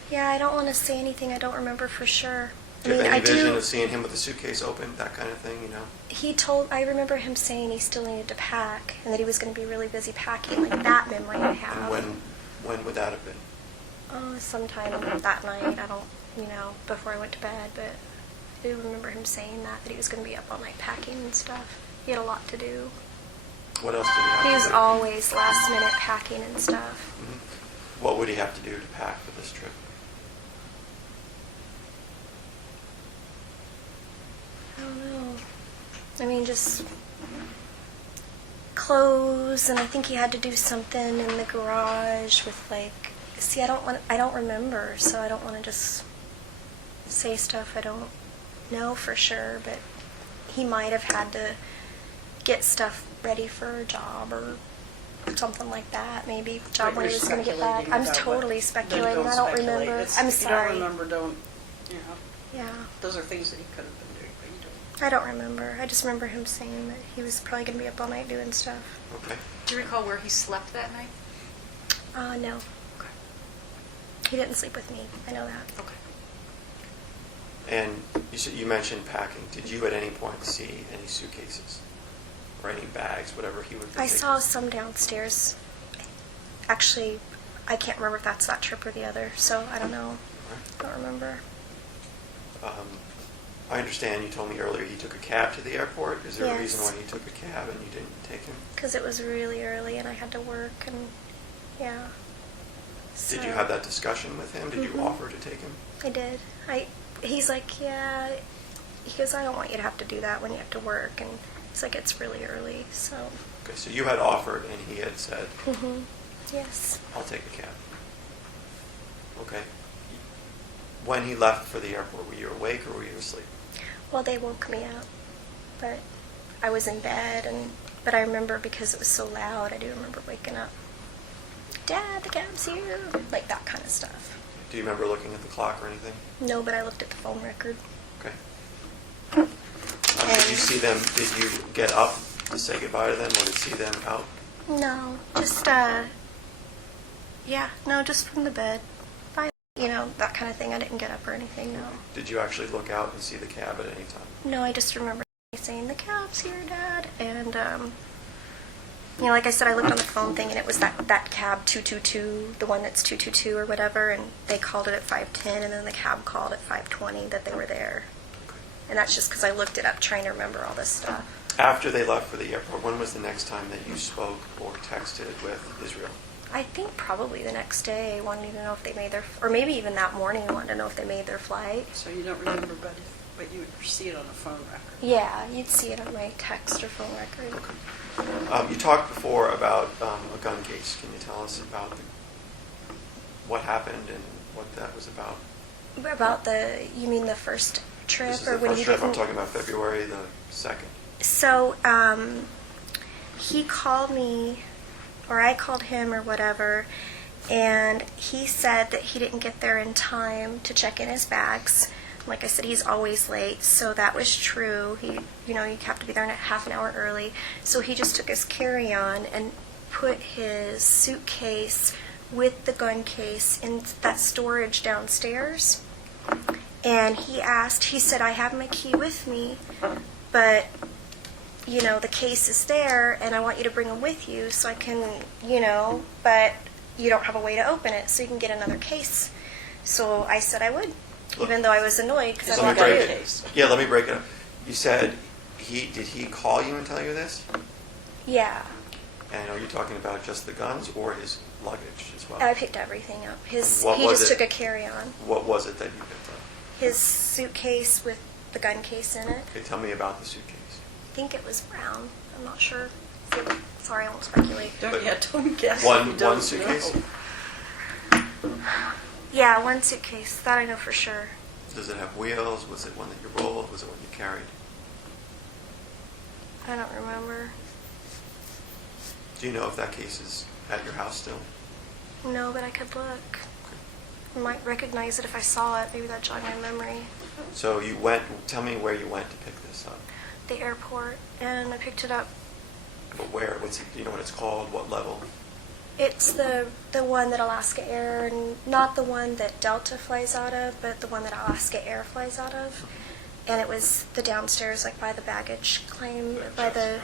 Yeah, I don't want to say anything I don't remember for sure. Do you have any vision of seeing him with the suitcase open, that kind of thing, I remember him saying he still needed to pack, and that he was going to be really busy packing, like that memory I have. And when would that have been? Sometime that night, I don't, before I went to bed, but I do remember him saying that he was going to be up all night packing and stuff. He had a lot to do. What else did he have He to was do? always last minute packing and stuff. Mm-hmm. What would he have to do to pack for this trip? I don't know. Just clothes, and I think he had to do something in the garage with I don't remember, so I don't want to just say stuff I don't know for sure, but he might have had to get stuff ready for a job or something like that, maybe job when he was going to get back. I'm totally speculating. I don't remember. I'm sorry. If you don't remember, don't, Yeah. Those are things that he could have been doing, but you don't. I don't remember. I just remember him saying that he was probably going to be up all night doing stuff. Okay. Do you recall where he slept that night? No. Okay. He didn't sleep with me. I know that. Okay. And you mentioned packing. Did you at any point see any suitcases or any bags, whatever he would be I taking? saw some downstairs. Actually, I can't remember if that's that trip or the other, so I don't know. I don't remember. I understand you told me earlier he took a cab to the airport. Is there a Yes. reason why he took a cab and you didn't take him? Because it was really early and I had to work, and yeah. Did you So- have that discussion with him? Did you Mhm. offer to take him? I did. He's like, yeah, he goes, I don't want you to have to do that when you have to work. And it's like, it's really early, so. Okay, so you had offered and he had said, Yes. I'll take the cab. Okay. When he left for the airport, were you awake or were you asleep? Well, they woke me up, but I was in bed, but I remember because it was so loud, I do remember waking up. Dad, the cab's here, like that kind of stuff. Do you remember looking at the clock or anything? No, but I looked at the phone record. Okay. Did you see them, did you get up to say goodbye to them or to see them out? No, just, just from the bed. Bye, that kind of thing. I didn't get up or anything, no. Did you actually look out and see the cab at any time? No, I just remember saying, the cab's here, Dad. And, like I said, I looked on the phone thing, and it was that cab 222, the one that's 222 or whatever, and they called it at 5:10, and then the cab called at 5:20 that they were there. Okay. And that's just because I looked it up trying to remember all this stuff. After they left for the airport, when was the next time that you spoke or texted with Israel? I think probably the next day, wanting to know if they made their, or maybe even that morning, wanting to know if they made their flight. So you don't remember, but you would see it on the phone record. Yeah, you'd see it on my text or phone record. You talked before about a gun case. Can you tell us about what happened and what that was about? About you mean the first trip? This is or the when first he trip. I'm didn't- talking about February the 2nd. So, he called me, or I called him or whatever, and he said that he didn't get there in time to check in his bags. Like I said, he's always late, so that was true. You have to be there half an hour early. So he just took his carry-on and put his suitcase with the gun case in that storage downstairs. And he said, I have my key with me, but, the case is there, and I want you to bring them with you so I can, but you don't have a way to open it, so you can get another case. So I said I would. Even though I was annoyed because I Let me don't break want it. to. Case. Yeah, let me break it up. You said did he call you and tell you this? Yeah, And are you talking about just the guns or his luggage as well? I picked everything up. He What was just it? took a carry-on. What was it that you picked up? His suitcase with the gun case in it. Okay, tell me about the suitcase. I think it was brown. I'm not sure. Sorry, I won't speculate. Don't guess. One You don't suitcase? know. Yeah, one suitcase. That I know for sure. Does it have wheels? Was it one that you rolled? Was it one you carried? I don't remember. Do you know if that case is at your house still? No, but I could look. I might recognize it if I saw it. Maybe that jogged my memory. So tell me where you went to pick this up. The airport, and I picked it up. But where? Do you know what it's called? What level? It's the one that Alaska Air, and not the one that Delta flies out of, but the one that Alaska Air flies out of. And it was the downstairs, like by the baggage claim, by the.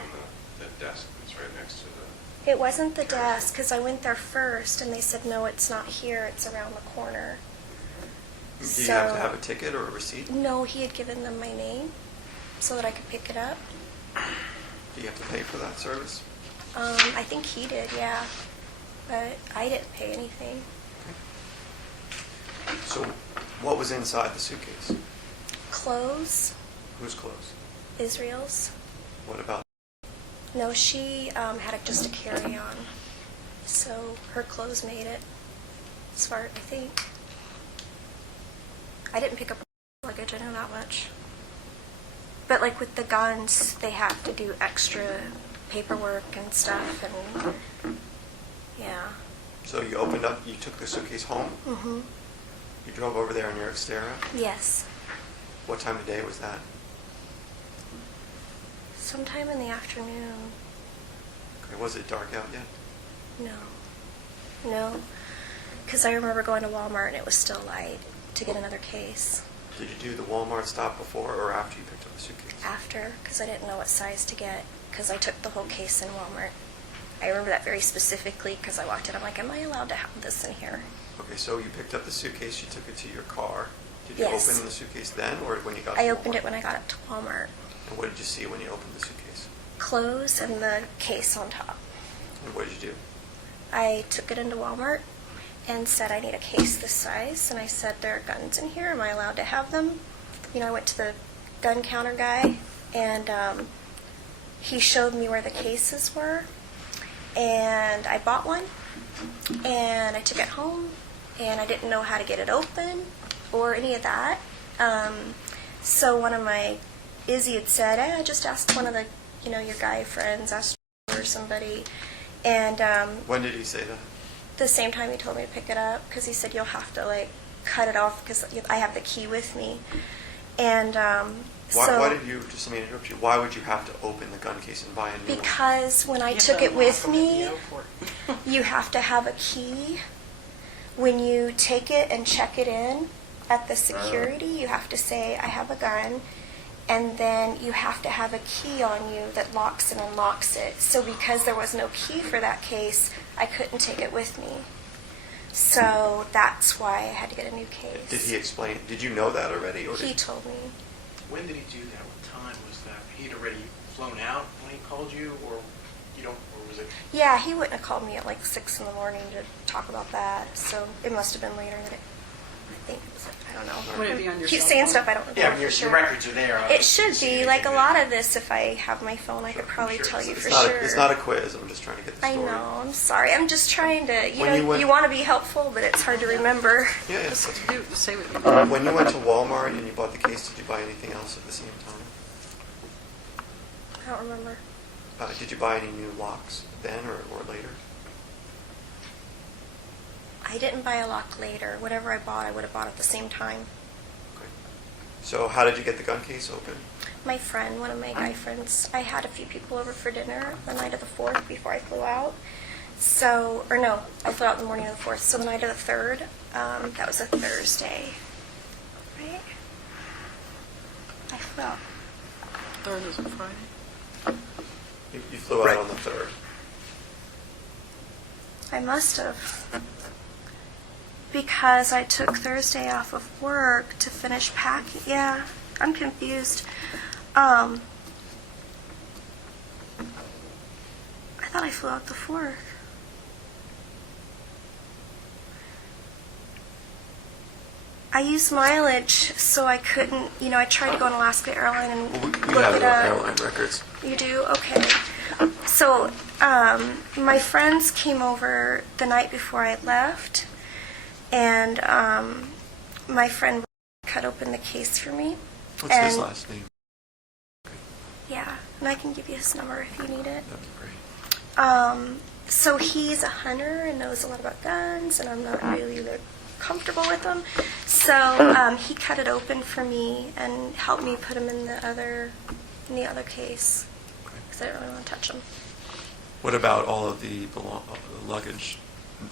The desk that's right next to the. It wasn't the desk, because I went there first, and they said, no, it's not here, it's around the corner. Do you have to have a ticket or a receipt? No, he had given them my name so that I could pick it up. Do you have to pay for that service? I think he did, yeah. But I didn't pay anything. So what was inside the suitcase? Clothes, Whose clothes? Israel's. What about? No, she had just a carry-on. So her clothes made it, as far I think. I didn't pick up luggage, I know that much. But like with the guns, they have to do extra paperwork and stuff, and yeah. So you took the suitcase home? Mm-hmm. You drove over there in your Xterra? Yes. What time of day was that? Sometime in the afternoon. Okay, was it dark out yet? No. Because I remember going to Walmart and it was still light to get another case. Did you do the Walmart stop before or after you picked up the suitcase? After, because I didn't know what size to get, because I took the whole case in Walmart. I remember that very specifically because I walked in. I'm like, am I allowed to have this in here? Okay, so you picked up the suitcase, you took it to your car. Did you Yes. open the suitcase then or when you got to I Walmart? opened it when I got up to Walmart. And what did you see when you opened the suitcase? Clothes and the case on top. And what did you do? I took it into Walmart and said, I need a case this size. And I said, there are guns in here. Am I allowed to have them? I went to the gun counter guy, and he showed me where the cases were, and I bought one, and I took it home, and I didn't know how to get it open or any of that. So one of my, Izzy had said, just ask one of the, your guy friends, ask or somebody. And When did he say that? the same time he told me to pick it up, because he said, you'll have to, like, cut it off, because I have the key with me. And Why did you, just let me interrupt you, why would you have to open the gun case and buy a new one? because when I took it with me, you have to have a key. When you take it and check it in at the security, you have to say, I have a gun, and then you have to have a key on you that locks and unlocks it. So because there was no key for that case, I couldn't take it with me. So that's why I had to get a new case. Did he explain, did you know that already? Or He did, told me. When did he do that? What time was that? He'd already flown out when he called you, or or was it? Yeah, he wouldn't have called me at like 6 in the morning to talk about that. So it must have been later than it. I think it was. I don't know. Would it be on your Keep cell saying phone? stuff I don't remember Yeah, for your sure. records are there. It should be like a lot of this. If I have my phone, I could probably sure. tell you it's for not sure. it's not a quiz, I'm just trying to get the I story. know. I'm sorry. I'm just trying to. When you went- You want to be helpful, but it's hard to remember. Yeah, Just that's do, say what you mean. When you went to Walmart and you bought the case, did you buy anything else at the same time? I don't remember. Did you buy any new locks then or later? I didn't buy a lock later. Whatever I bought, I would have bought at the same time. Okay. So how did you get the gun case open? My friend, one of my guy friends, I had a few people over for dinner the night of the 4th before I flew out. So, or no, I flew out the morning of the 4th. So the night of the 3rd, that was a Thursday, right? I flew out. Third is a Friday. You flew out Right. on the 3rd. I must have. Because I took Thursday off of work to finish packing. Yeah, I'm confused. I thought I flew out the 4th. I used mileage, so I couldn't, I tried to go on Alaska Airline and Well, look you have it your up. airline records. You do? Okay. So, my friends came over the night before I left, and my friend cut open the case for me. What's his And- last name? Yeah, and I can give you his number if you need it. That'd be great. So he's a hunter and knows a lot about guns, and I'm not really comfortable with them. So he cut it open for me and helped me put him in the other case Okay. because I didn't really want to touch them. What about all of the luggage,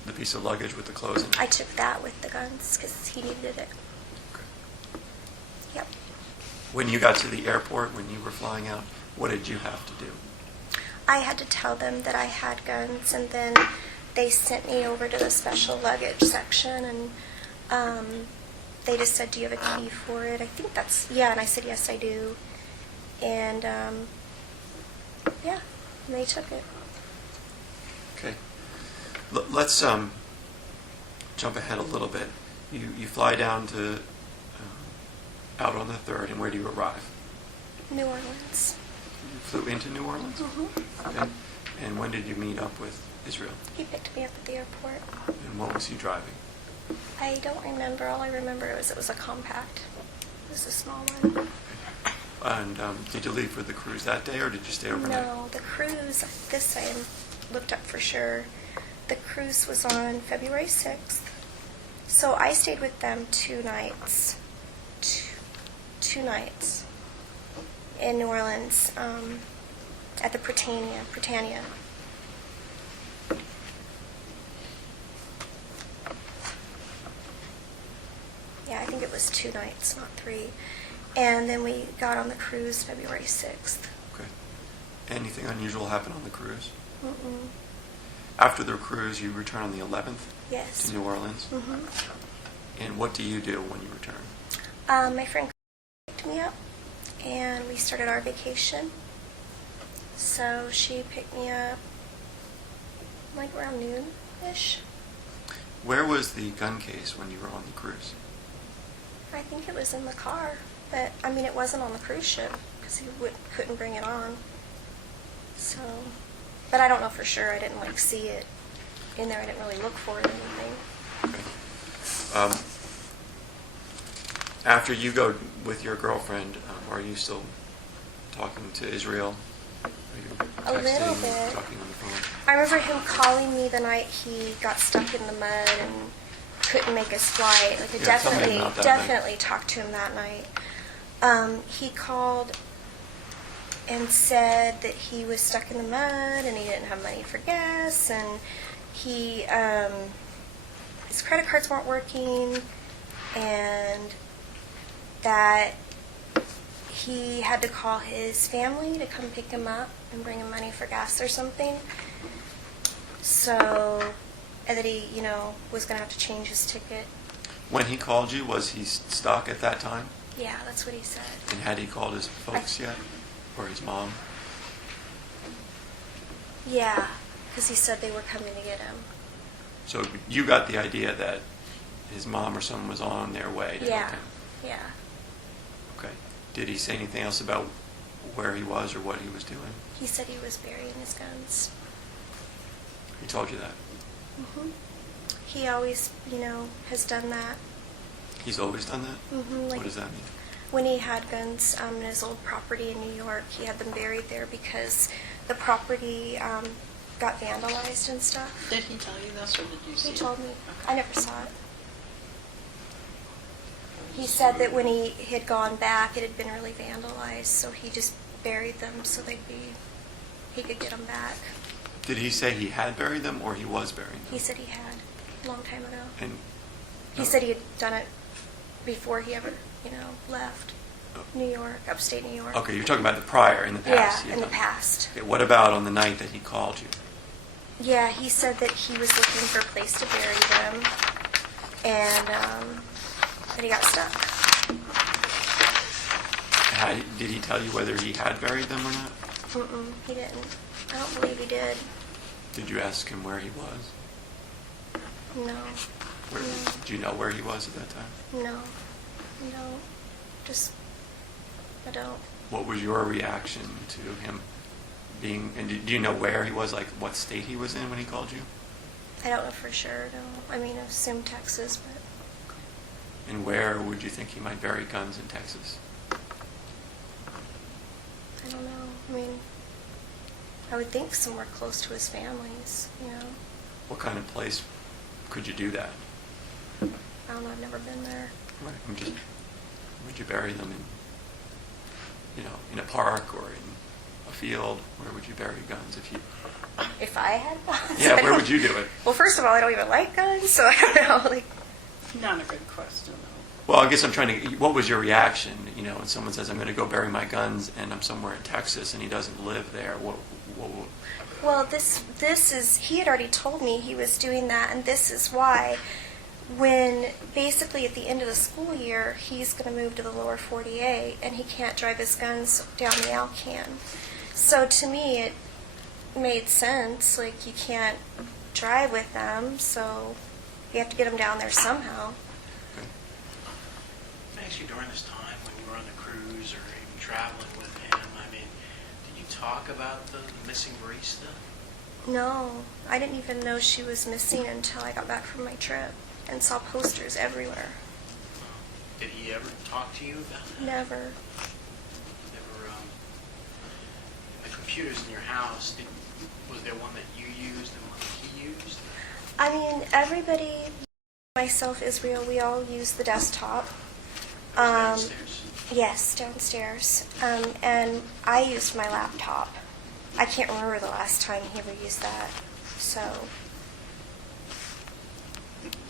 the piece of luggage with the clothes in it? I took that with the guns because he needed it. Okay. Yep. When you got to the airport, when you were flying out, what did you have to do? I had to tell them that I had guns, and then they sent me over to the special luggage section, and they just said, do you have a key for it? I think that's, yeah, and I said, yes, I do. And, yeah, and they took it. Okay. Let's jump ahead a little bit. You fly down to out on the 3rd, and where do you arrive? New Orleans. You flew into New Orleans? Okay. And when did you meet up with Israel? He picked me up at the airport. And what was he driving? I don't remember. All I remember was it was a compact. It was a small one. And did you leave for the cruise that day, or did you stay overnight? No, the cruise, this I looked up for sure. The cruise was on February 6th. So I stayed with them 2 nights. Two nights in New Orleans at the Britannia. Yeah, I think it was 2 nights, not 3. And then we got on the cruise February 6th. Okay. Anything unusual happen on the cruise? Mm-mm. After the cruise, you return on the 11th Yes. to New Orleans. Mm-hmm. And what do you do when you return? My friend picked me up, and we started our vacation. So she picked me up like around noon-ish. Where was the gun case when you were on the cruise? I think it was in the car. but I mean, it wasn't on the cruise ship because couldn't bring it on. So, but I don't know for sure. I didn't like see it in there. I didn't really look for it or anything. After you go with your girlfriend, are you still talking to Israel? Are you A little texting, bit. talking on the phone? I remember him calling me the night he got stuck in the mud and couldn't make his flight. Like, I Yeah, tell me about that definitely talked to him that night. He called and said that he was stuck in the mud and he didn't have money for gas, and he his credit cards weren't working, and that he had to call his family to come pick him up and bring him money for gas or something. So, and that he, was going to have to change his ticket. When he called you, was he stuck at that time? Yeah, that's what he said. And had he called his folks yet? Or his mom? Yeah, because he said they were coming to get him. So you got the idea that his mom or someone was on their way to Yeah, help him? yeah. Okay. Did he say anything else about where he was or what he was doing? He said he was burying his guns. He told you that? Hmm. He always, has done that. He's always done that? Mm-hmm. What does that mean? When he had guns in his old property in New York, he had them buried there because the property got vandalized and stuff. Did he tell you this, or did you see He it? told me. I never saw it. He said that when he had gone back, it had been really vandalized, so he just buried them so he could get them back. Did he say he had buried them or he was burying them? He said he had a long time ago. And He said he had done it before he ever, left New York, upstate New York. Okay, you're talking about the prior, in the past. Yeah, he in the had done- past. Okay, what about on the night that he called you? Yeah, he said that he was looking for a place to bury them, and that he got stuck. Did he tell you whether he had buried them or not? Mm-mm, he didn't. I don't believe he did. Did you ask him where he was? No, Where, Do you know where he was at that time? no, just, I don't. What was your reaction to him being, and do you know where he was, like what state he was in when he called you? I don't know for sure, no. I mean, I assume Texas, but And where would you think he might bury guns in Texas? I don't know. I mean, I would think somewhere close to his family's, What kind of place could you do that? I don't know, I've never been there. Right. Would you bury them in a park or in a field? Where would you bury guns if you? If I had guns? Yeah, I where don't- would you do it? Well, first of all, I don't even like guns, so I don't know. Not a good question, though. Well, I guess I'm trying to. What was your reaction? When someone says, "I'm going to go bury my guns," and I'm somewhere in Texas, and he doesn't live there. What Well, this is, he had already told me he was doing that, and this is why. When basically at the end of the school year, he's going to move to the lower 48, and he can't drive his guns down the Alcan. So to me, it made sense. Like, you can't drive with them, so you have to get them down there somehow. Can I ask you, during this time when you were on the cruise or even traveling with him, did you talk about the missing barista? No, I didn't even know she was missing until I got back from my trip and saw posters everywhere. Did he ever talk to you about that? Never. Never. The computers in your house, was there one that you used and one that he used? I mean, everybody, myself, Israel, we all use the desktop. Downstairs. Yes, downstairs. And I used my laptop. I can't remember the last time he ever used that. So,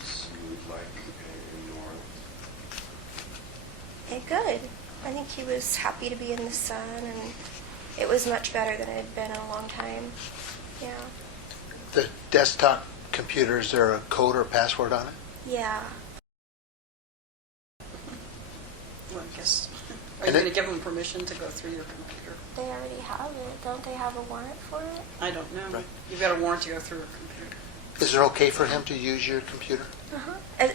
Smooth like a north. good. I think he was happy to be in the sun, and it was much better than it had been in a long time. Yeah. The desktop computer, is there a code or password on it? Yeah. Well, I guess. Are you And going to it- give them permission to go through your computer? They already have it. Don't they have a warrant for it? I don't know. Right. You've got a warrant to go through a computer. Is it okay for him to use your computer?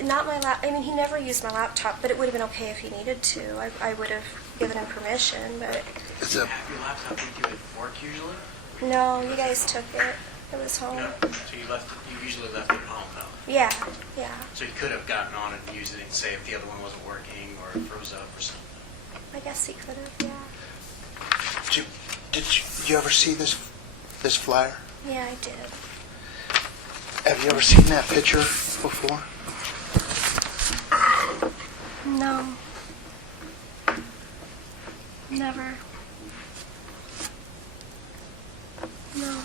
Not my lap. I mean, he never used my laptop, but it would have been okay if he needed to. I would have given him permission, but Is You it, have your laptop with you at work usually? no, you guys took it. It was home. No. So you left it, you usually left it at home though? Yeah, yeah. So you could have gotten on it and used it and say if the other one wasn't working or it froze up or something. I guess he could have. Yeah. did you ever see this flyer? Yeah, I did. Have you ever seen that picture before? No. Never. No.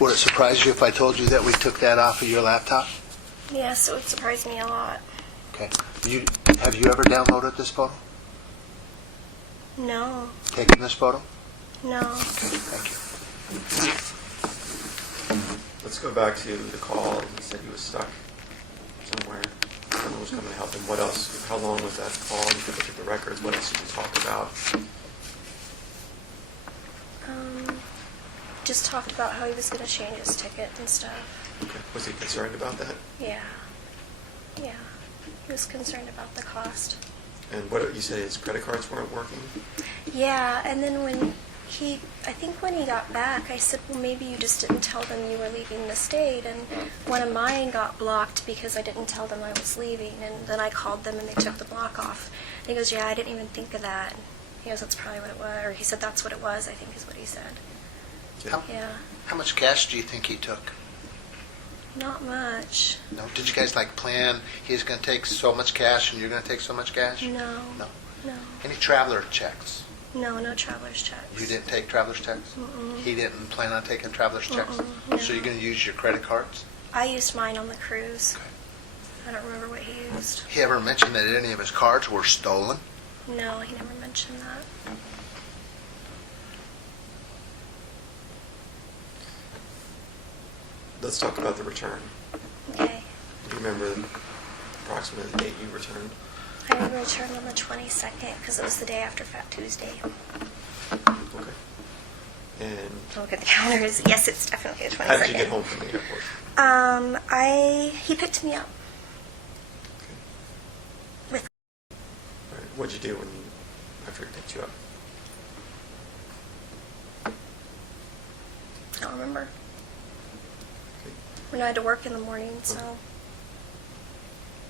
Would it surprise you if I told you that we took that off of your laptop? Yes, it would surprise me a lot. Okay. Have you ever downloaded this photo? No. Taken this photo? No. Okay, thank you. Let's go back to the call. He said he was stuck somewhere. Someone was coming to help him. What else? How long was that call? You could look at the records. What else did you talk about? Just talked about how he was going to change his ticket and stuff. Okay. Was he concerned about that? Yeah. Yeah. He was concerned about the cost. And what you said his credit cards weren't working? Yeah, and then I think when he got back, I said, well, maybe you just didn't tell them you were leaving the state. And one of mine got blocked because I didn't tell them I was leaving. And then I called them and they took the block off. And he goes, yeah, I didn't even think of that. And he goes, that's probably what it was. Or he said, that's what it was, I think is what he said. Yeah. How much cash do you think he took? Not much. No. Did you guys plan, he's going to take so much cash and you're going to take so much cash? No. No. No. Any traveler checks? No, no traveler's checks. You didn't take traveler's checks? He didn't plan on taking traveler's checks? no. So you're going to use your credit cards? I used mine on the cruise. I don't remember what he used. He ever mentioned that any of his cards were stolen? No, he never mentioned that. Let's talk about the return. Okay. Do you remember approximately the date you returned? I returned on the 22nd because it was the day after Fat Tuesday. Okay. And Look at the calendars. Yes, it's definitely the 22nd. how did you get home from the airport? He picked me up. Okay. With All right. What'd you do after he picked you up? I don't remember. Okay. When I had to work in the morning, so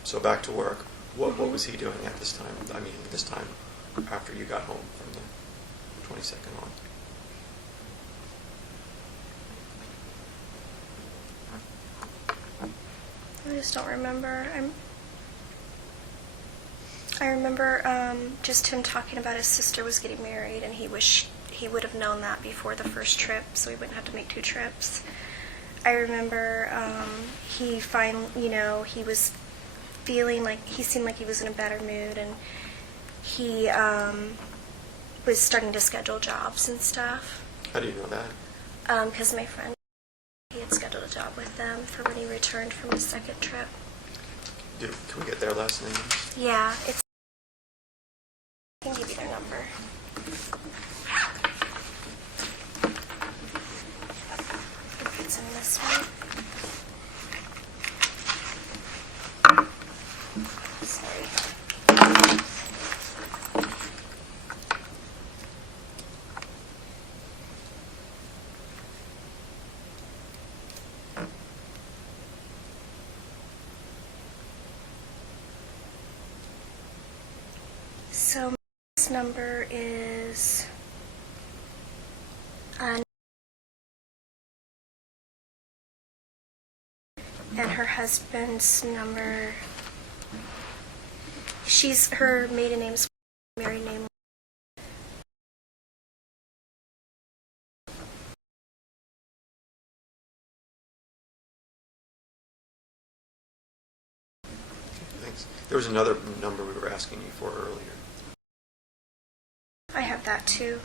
So back to work. What was he doing at this time? I mean, this time after you got home from the 22nd on? I just don't remember. I remember just him talking about his sister was getting married, and he would have known that before the first trip, so he wouldn't have to make 2 trips. I remember he was feeling like he seemed like he was in a better mood, and he was starting to schedule jobs and stuff. How do you know that? Because my friend, he had scheduled a job with them for when he returned from his second trip. Can we get their last names? Yeah, I can give you their number. It's in this one. Sorry. So this number is and her husband's number. Her maiden name's married name. Thanks. There was another number we were asking you for earlier. I have that too.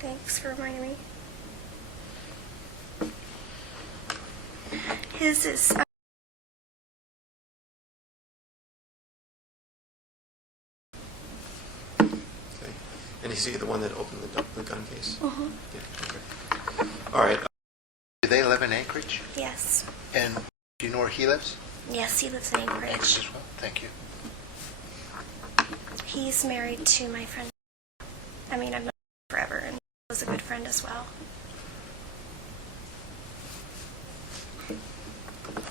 Thanks for reminding me. His is Okay. And is he the one that opened the gun case? Mm-hmm. Yeah, okay. All right. Do they live in Anchorage? Yes. And do you know where he lives? Yes, he lives in Anchorage Anchorage. as well. Thank you. He's married to my friend. I mean, I've known him forever, and he was a good friend as well.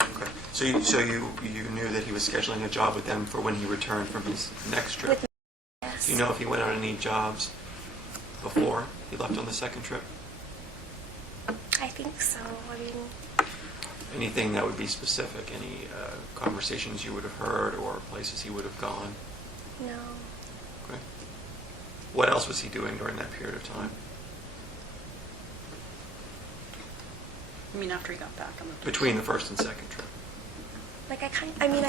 Okay. So you knew that he was scheduling a job with them for when he returned from his next trip? With me, yes. Do you know if he went on any jobs before he left on the second trip? I think so. I mean, Anything that would be specific? Any conversations you would have heard or places he would have gone? no. Okay. What else was he doing during that period of time? I mean, after he got back on the... Between the first and second trip? Like, I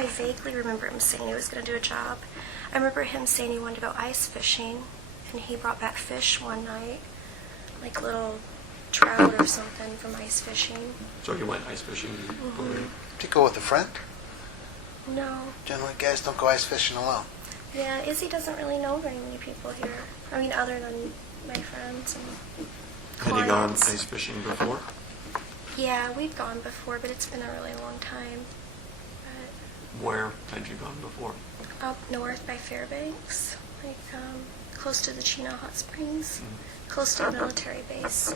vaguely remember him saying he was going to do a job. I remember him saying he wanted to go ice fishing, and he brought back fish one night, like little trout or something from ice fishing. So he went ice fishing? Mm-hmm. Did you go with a friend? No. Generally, guys don't go ice fishing alone. Yeah, Izzy doesn't really know very many people here. I mean, other than my friends and Had you gone clients. ice fishing before? Yeah, we've gone before, but it's been a really long time. Where had you gone before? But up north by Fairbanks, like close to the Chino Hot Springs, close to the military base.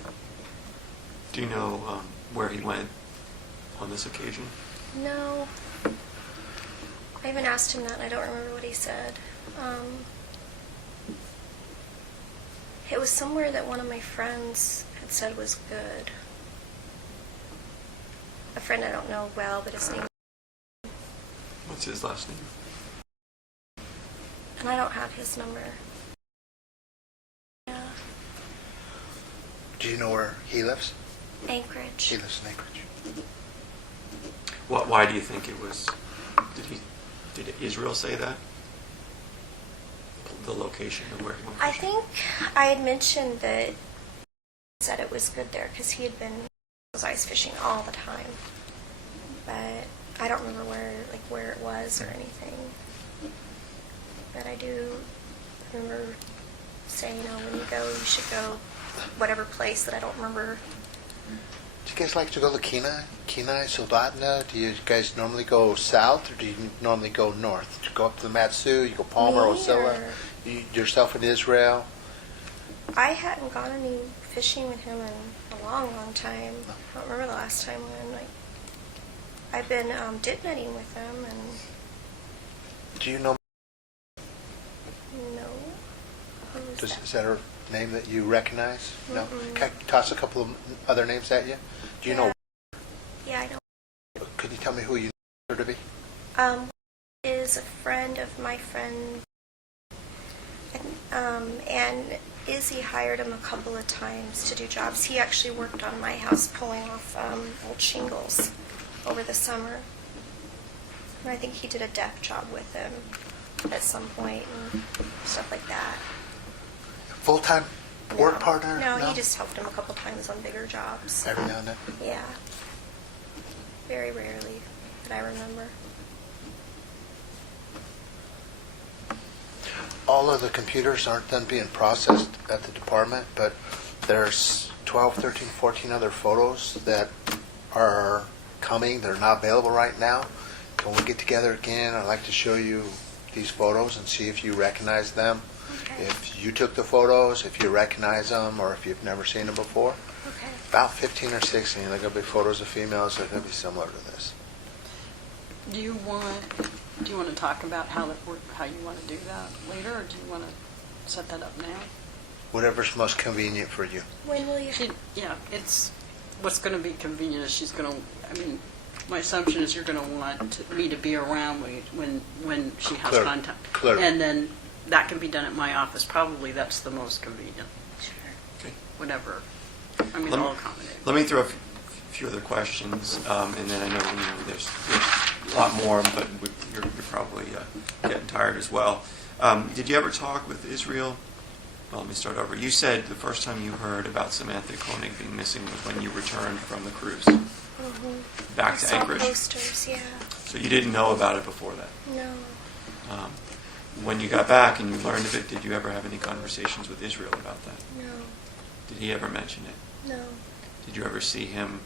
Do you know where he went on this occasion? No. I even asked him that, and I don't remember what he said. It was somewhere that one of my friends had said was good. A friend I don't know well, but his name... What's his last name? And I don't have his number. Yeah. Do you know where he lives? Anchorage. He lives in Anchorage. Why do you think it was? Did Israel say that? The location of where he went I fishing? think I had mentioned that he said it was good there because he had been ice fishing all the time. But I don't remember where it was or anything. But I do remember saying, when you go, you should go whatever place that I don't remember. Do you guys like to go to Kenai, Soldotna? Do you guys normally go south, or do you normally go north? Do you go up to the Matsu, you go Palmer, Me, Osceola? or- Yourself in Israel? I hadn't gone any fishing with him in a long, long time. I don't remember the last time when. I've been dip netting with him, and Do you know, no. Who's that? is that her name that you recognize? No? Mm-mm. Can I toss a couple of other names at you? Do you know, Yeah, I know. could you tell me who you know her to be? Is a friend of my friend, and Izzy hired him a couple of times to do jobs. He actually worked on my house pulling off old shingles over the summer. And I think he did a deck job with him at some point and stuff like that. Full-time work No. partner? No, he just helped him a couple times on bigger jobs. Every now and then? Yeah. Very rarely that I remember. All of the computers aren't done being processed at the department, but there's 12, 13, 14 other photos that are coming. They're not available right now. When we get together again, I'd like to show you these photos and see if you recognize them. Okay. If you took the photos, if you recognize them, or if you've never seen them before. Okay. About 15 or 16. They're going to be photos of females that are going to be similar to this. Do you want to talk about how you want to do that later, or do you want to set that up now? Whatever's most convenient for you. When will you... It's what's going to be convenient is she's going to. I mean, my assumption is you're going to want me to be around when she has Clear. contact, Clear. and then that can be done at my office. Probably that's the most convenient. Sure. Okay. Whatever. I mean, Let me- I'll accommodate. Let me throw a few other questions, and then I know there's a lot more, but you're probably getting tired as well. Did you ever talk with Israel? Well, let me start over. You said the first time you heard about Samantha Koenig being missing was when you returned from the cruise back I to saw Anchorage. posters, yeah. So you didn't know about it before that. No. when you got back and you learned of it, did you ever have any conversations with Israel about that? No, Did he ever mention it? no, Did you ever see him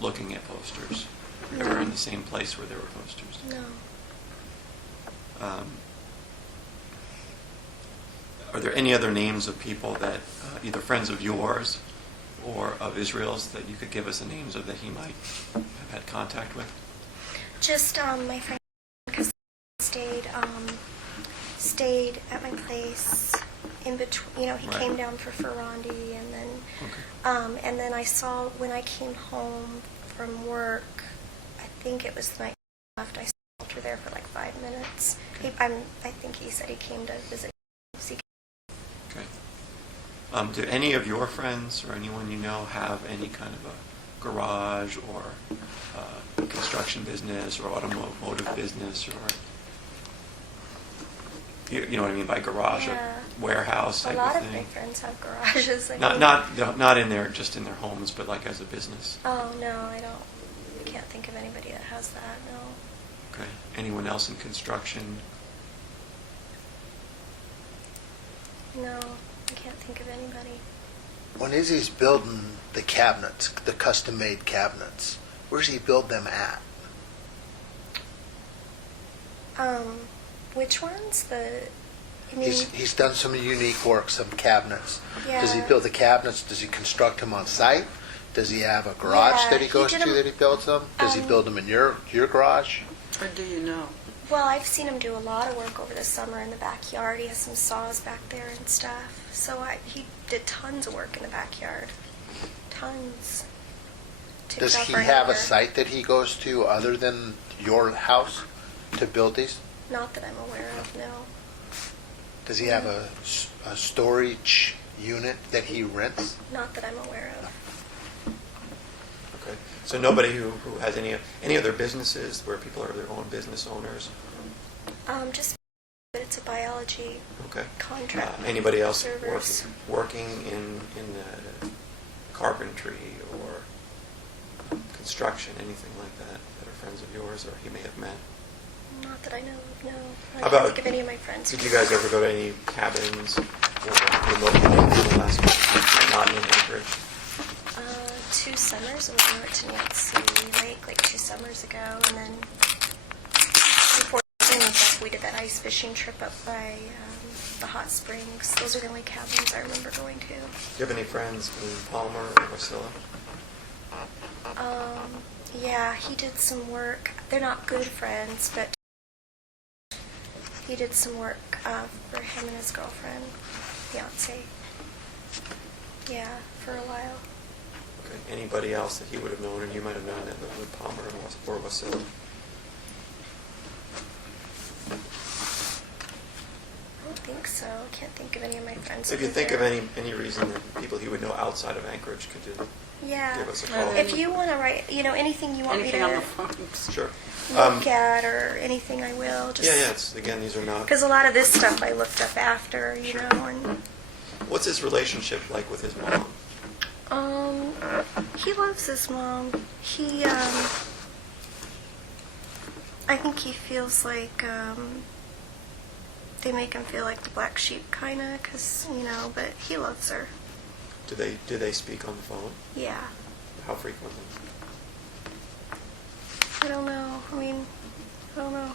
looking at posters? No. Ever in the same place where there were posters? no. Are there any other names of people that, either friends of yours or of Israel's, that you could give us the names of that he might have had contact with? Just my friend stayed at my place in between. You know, he Right. came down for Ferrandi, and then and then I saw when I came home from work. I think it was the night I left. I saw her there for like 5 minutes. I think he said he came to visit. Okay. Do any of your friends or anyone you know have any kind of a garage or construction business or automotive business, or you know what I mean by garage, Yeah. a warehouse A type lot of of my thing? friends have garages. I Not think. not in their just in their homes, but like as a business. Oh no, I don't. I can't think of anybody that has that. No. Okay. Anyone else in construction? No, I can't think of anybody. When Izzy's building the cabinets, the custom-made cabinets, where's he build them at? Which ones? You mean, He's done some unique work, some cabinets. Does he Yeah. build the cabinets? Does he construct them on site? Does he have a garage Yeah, that he he goes did to 'em- that he builds them? Does he build them in your garage? Or do you know? well, I've seen him do a lot of work over the summer in the backyard. He has some saws back there and stuff. So he did tons of work in the backyard. Tons. Took Does it out he for have a hammer. site that he goes to other than your house to build these? Not that I'm aware of, no. Does he have a storage unit that he rents? Not that I'm aware of. Okay. So nobody who has any other businesses where people are their own business owners? Just that it's a biology Okay. contract. Anybody else servers. working in carpentry or construction, anything like that are friends of yours or he may have met? Not that I know of, no. I How can't about- think of any of my friends. Did you guys ever go to any cabins or remote cabins in Alaska, not in Anchorage? 2 summers ago, we went to Nancy Lake like 2 summers ago, and then before then we did that ice fishing trip up by the hot springs. Those are the only cabins I remember going to. Do you have any friends in Palmer or Wasilla? Yeah, he did some work. They're not good friends, but he did some work for him and his girlfriend, fiance. Yeah, for a while. Okay. Anybody else that he would have known and you might have known that lived in Palmer or Wasilla? I don't think so. I can't think of any of my friends. If you who think live of there. any reason that people he would know outside of Anchorage could Yeah. give us a call. If you want to write, anything you want Anything me on the to phones? Sure. look at or anything, I will. Just, Yeah, it's, again, these are not... Because a lot of this stuff I looked up after, and What's his relationship like with his mom? he loves his mom. I think he feels like they make him feel like the black sheep, kind of, because but he loves her. Do they speak on the phone? Yeah. How frequently? I don't know. I don't know.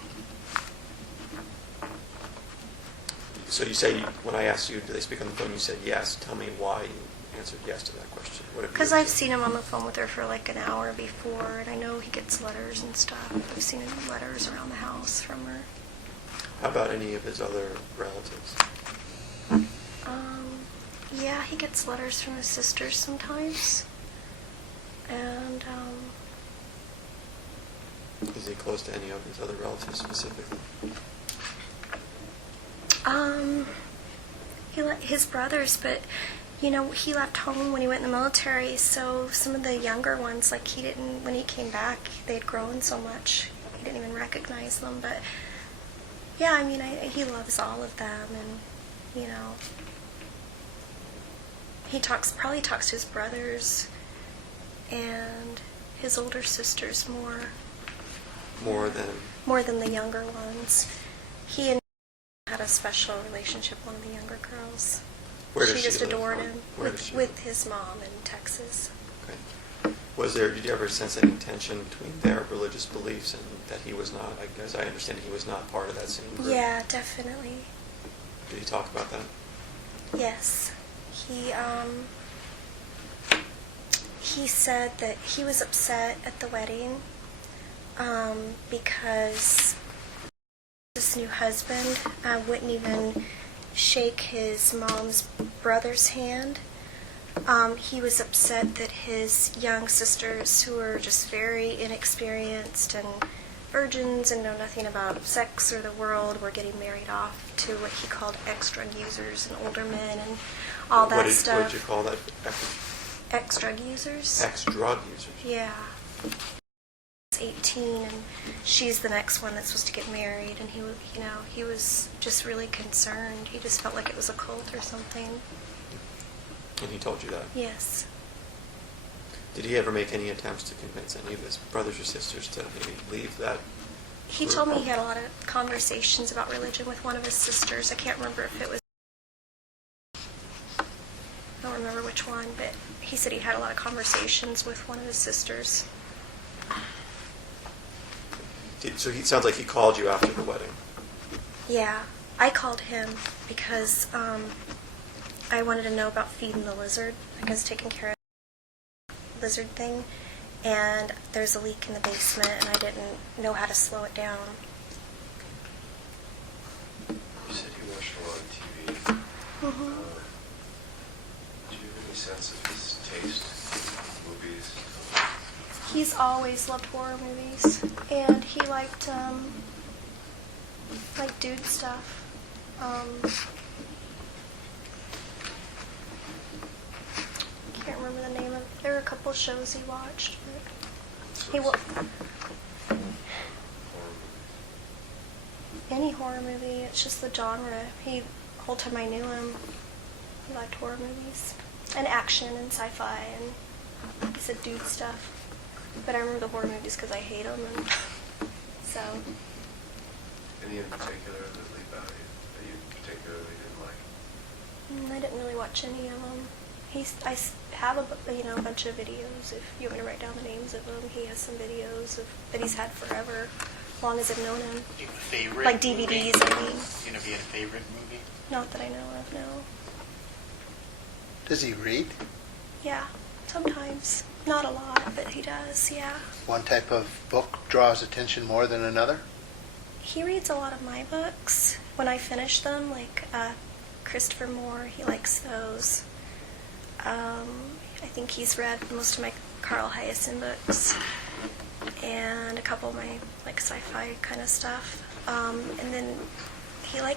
So you say, when I asked you, do they speak on the phone, you said yes. Tell me why you answered yes to that question. Because I've seen him on the phone with her for like an hour before, and I know he gets letters and stuff. I've seen him letters around the house from her. How about any of his other relatives? Yeah, he gets letters from his sisters sometimes. And, Is he close to any of his other relatives specifically? his brothers, but, he left home when he went in the military, so some of the younger ones, like when he came back, they had grown so much, he didn't even recognize them, but, yeah, he loves all of them, and, he probably talks to his brothers and his older sisters more More than... than the younger ones. He and had a special relationship with one of the younger girls. Where does she just live? adored him Where does she with live? his mom in Texas. Okay. Did you ever sense any tension between their religious beliefs and that he was not, as I understand it, he was not part of that same group? Yeah, definitely. Did he talk about that? Yes. He said that he was upset at the wedding because this new husband wouldn't even shake his mom's brother's hand. He was upset that his young sisters, who were just very inexperienced and virgins and know nothing about sex or the world, were getting married off to what he called ex-drug users and older men and all that stuff. What did you call that? Ex-drug users? Ex-drug users. Yeah. He's 18 and she's the next one that's supposed to get married, and he was just really concerned. He just felt like it was a cult or something. And he told you that? Yes. Did he ever make any attempts to convince any of his brothers or sisters to maybe leave that? He group? told me he had a lot of conversations about religion with one of his sisters. I can't remember if it was, I don't remember which one, but he said he had a lot of conversations with one of his sisters. So he sounds like he called you after the wedding. Yeah, I called him because I wanted to know about feeding the lizard. I was taking care of the lizard thing, and there's a leak in the basement, and I didn't know how to slow it down. You said you watched a lot of TV. Mm-hmm. Do you have any sense of his taste in movies? He's always loved horror movies, and he liked dude stuff. Can't remember the name of. There were a couple shows he watched, but he any horror movie. It's just the genre. The whole time I knew him, he liked horror movies and action and sci-fi, and he said dude stuff. But I remember the horror movies because I hate them, and so. Any in particular that leap out at you that you particularly didn't like? I didn't really watch any of them. I have a bunch of videos. If you want me to write down the names of them, he has some videos that he's had forever, as long as I've known him. Do you have a favorite Like movie? DVDs, I mean. You know, if you had a favorite movie? Not that I know of, no. Does he read? Yeah, sometimes. Not a lot, but he does, yeah. One type of book draws attention more than another? He reads a lot of my books. When I finish them, like Christopher Moore, he likes those. I think he's read most of my Carl Hyacin books and a couple of my sci-fi kind of stuff. And then I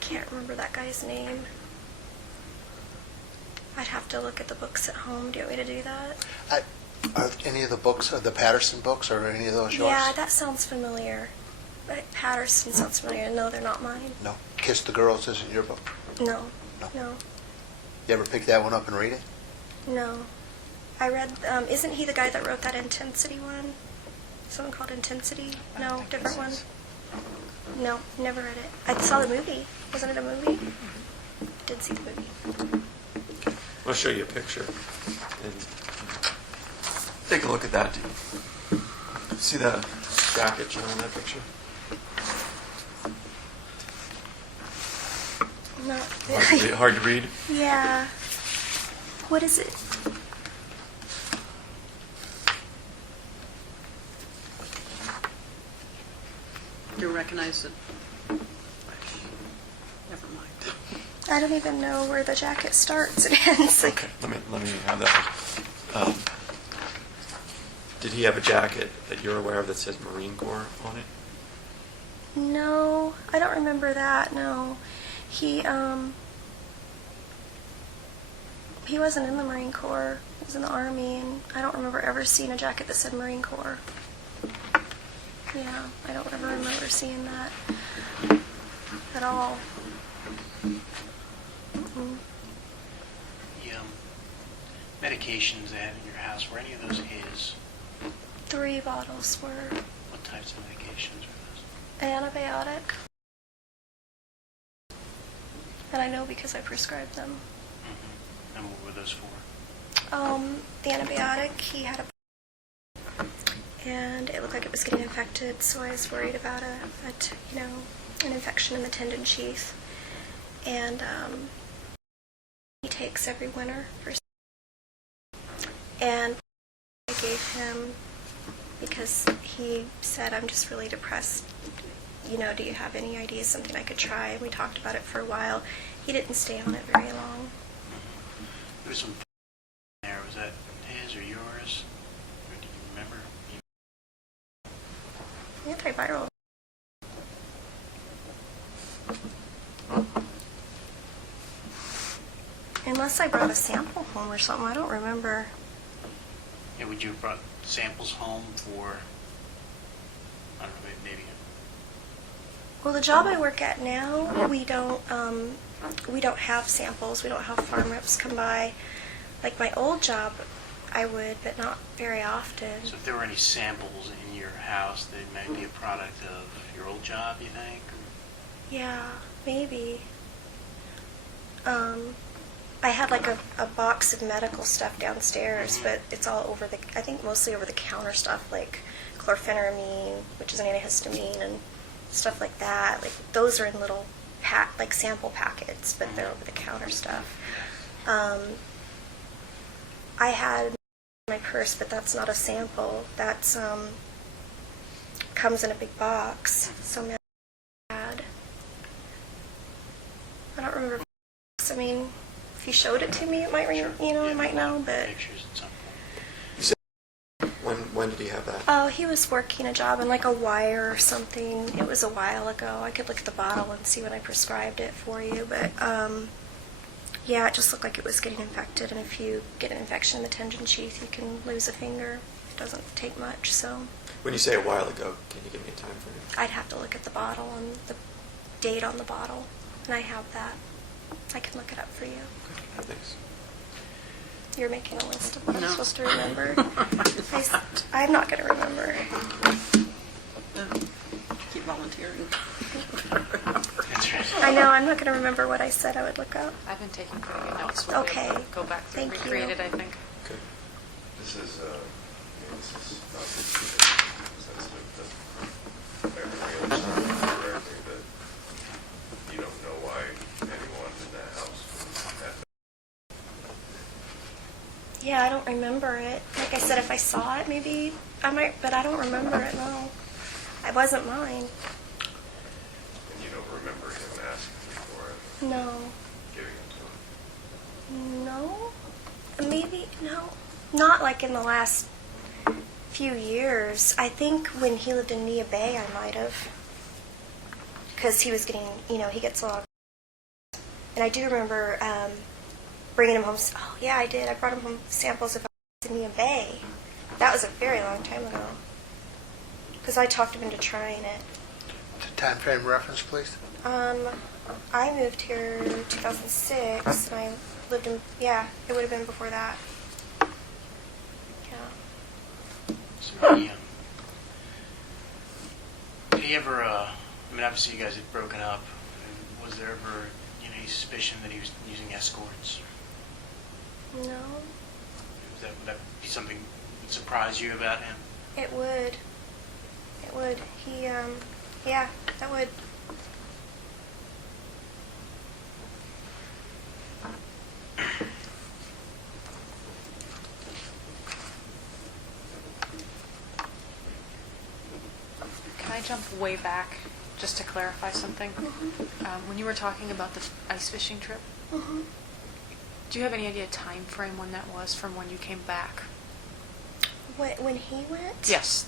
can't remember that guy's name. I'd have to look at the books at home. Do you want me to do that? Are any of the books, the Patterson books, or any of those yours? Yeah, that sounds familiar. But Patterson sounds familiar. No, they're not mine. No. Kiss the Girls isn't your book? No. No. No. You ever pick that one up and read it? No. I read, isn't he the guy that wrote that Intensity one? Someone called Intensity? No, different one? No, never read it. I saw the movie. Wasn't it a movie? I did see the movie. I'll show you a picture and take a look at that. See the jacket shown in that picture? Not Hard to read? Yeah. What is it? You recognize it? Never mind. I don't even know where the jacket starts and ends. Okay, let me have that. Did he have a jacket that you're aware of that says Marine Corps on it? No, I don't remember that. No, he wasn't in the Marine Corps. He was in the Army, and I don't remember ever seeing a jacket that said Marine Corps. Yeah, I don't ever remember seeing that at all. Mm-mm. The medications they had in your house, were any of those his? 3 bottles were. What What types of medications are those? Antibiotic. And I know because I prescribed them. And what were those for? The antibiotic, he had and it looked like it was getting infected, so I was worried about an infection in the tendon sheath. And he takes every winter and I gave him because he said, I'm just really depressed. Do you have any ideas, something I could try? And we talked about it for a while. He didn't stay on it very long. There was some there. Was that his or yours? Or do you remember? Antiviral. Unless I brought a sample home or something, I don't remember. Yeah, would you have brought samples home for, I don't know, maybe? Well, the job I work at now, we don't have samples. We don't have farm reps come by. Like my old job, I would, but not very often. So if there were any samples in your house, they might be a product of your old job, you think? Yeah, maybe. I had like a box of medical stuff downstairs, but it's all over I think mostly over the counter stuff like chlorpheniramine, which is an antihistamine, and stuff like that. Like those are in little like sample packets, but they're over the counter stuff. I had my purse, but that's not a sample. That's comes in a big box. So I don't remember. I mean, if you showed it to me, it might I might know. But Pictures at some point. You said, when did he have that? oh, he was working a job in like a wire or something. It was a while ago. I could look at the bottle and see when I prescribed it for you, but yeah, it just looked like it was getting infected. And if you get an infection in the tendon sheath, you can lose a finger. It doesn't take much, so When you say a while ago, can you give me a time frame? I'd have to look at the bottle and the date on the bottle, and I have that. I can look it up for you. Okay, thanks. You're making a list of what I'm No. supposed to remember. I'm not going to remember. Keep volunteering. That's right. I know, I'm not going to remember what I said I would look up. I've been taking pretty good notes. We'll be able to Okay. go back through and Thank you. recreate it, I think. Okay. This is not sensitive, but I understand correctly that you don't know why anyone in that house had that. Yeah, I don't remember it. Like I said, if I saw it, maybe I might, but I don't remember it, no. It wasn't mine. And you don't remember him asking you for it, No. giving it to him. No? Maybe, no. Not like in the last few years. I think when he lived in Nia Bay, I might have. Because he was getting, he gets a lot. And I do remember bringing him home. Oh, yeah, I did. I brought him home samples of Nia Bay. That was a very long time ago. Because I talked him into trying it. The time frame reference, please. I moved here in 2006, and I lived in, it would have been before that. Yeah. So did he ever, obviously you guys had broken up. Was there ever, any suspicion that he was using escorts? No, Would that be something that would surprise you about him? it would. It would. He, yeah, that would. Can I jump way back just to clarify something? When you were talking about the ice fishing trip, do you have any idea time frame when that was from when you came back? When he went? Yes,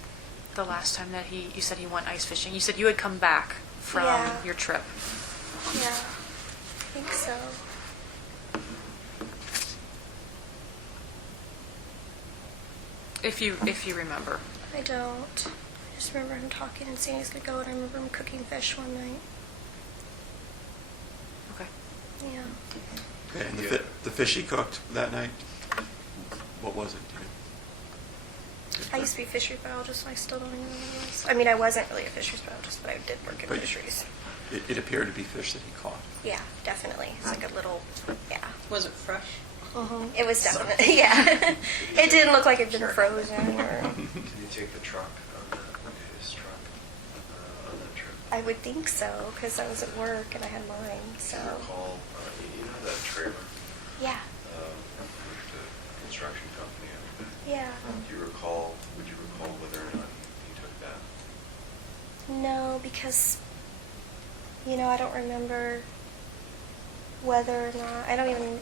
the last time that you said he went ice fishing. You said you had come back from Yeah. your trip. Yeah, I think so. If you remember. I don't. I just remember him talking and saying he's going to go, and I remember him cooking fish one night. Okay. Yeah. Okay, and the fish he cooked that night, what was it? Do you know? I used to be a fisheries biologist, I still don't even know what it was. I mean, I wasn't really a fisheries biologist, but I did work in But- fisheries. It appeared to be fish that he caught. Yeah, definitely. It's like a little, yeah. Was it fresh? It was definitely, yeah. It didn't look like it'd been frozen or, Did you take the truck on his truck on that trip? I would think so, because I was at work and I had mine, so. Do you recall, you know that trailer Yeah, with the construction company on it? yeah. Would you recall whether or not he took that? No, because, I don't remember whether or not, I don't even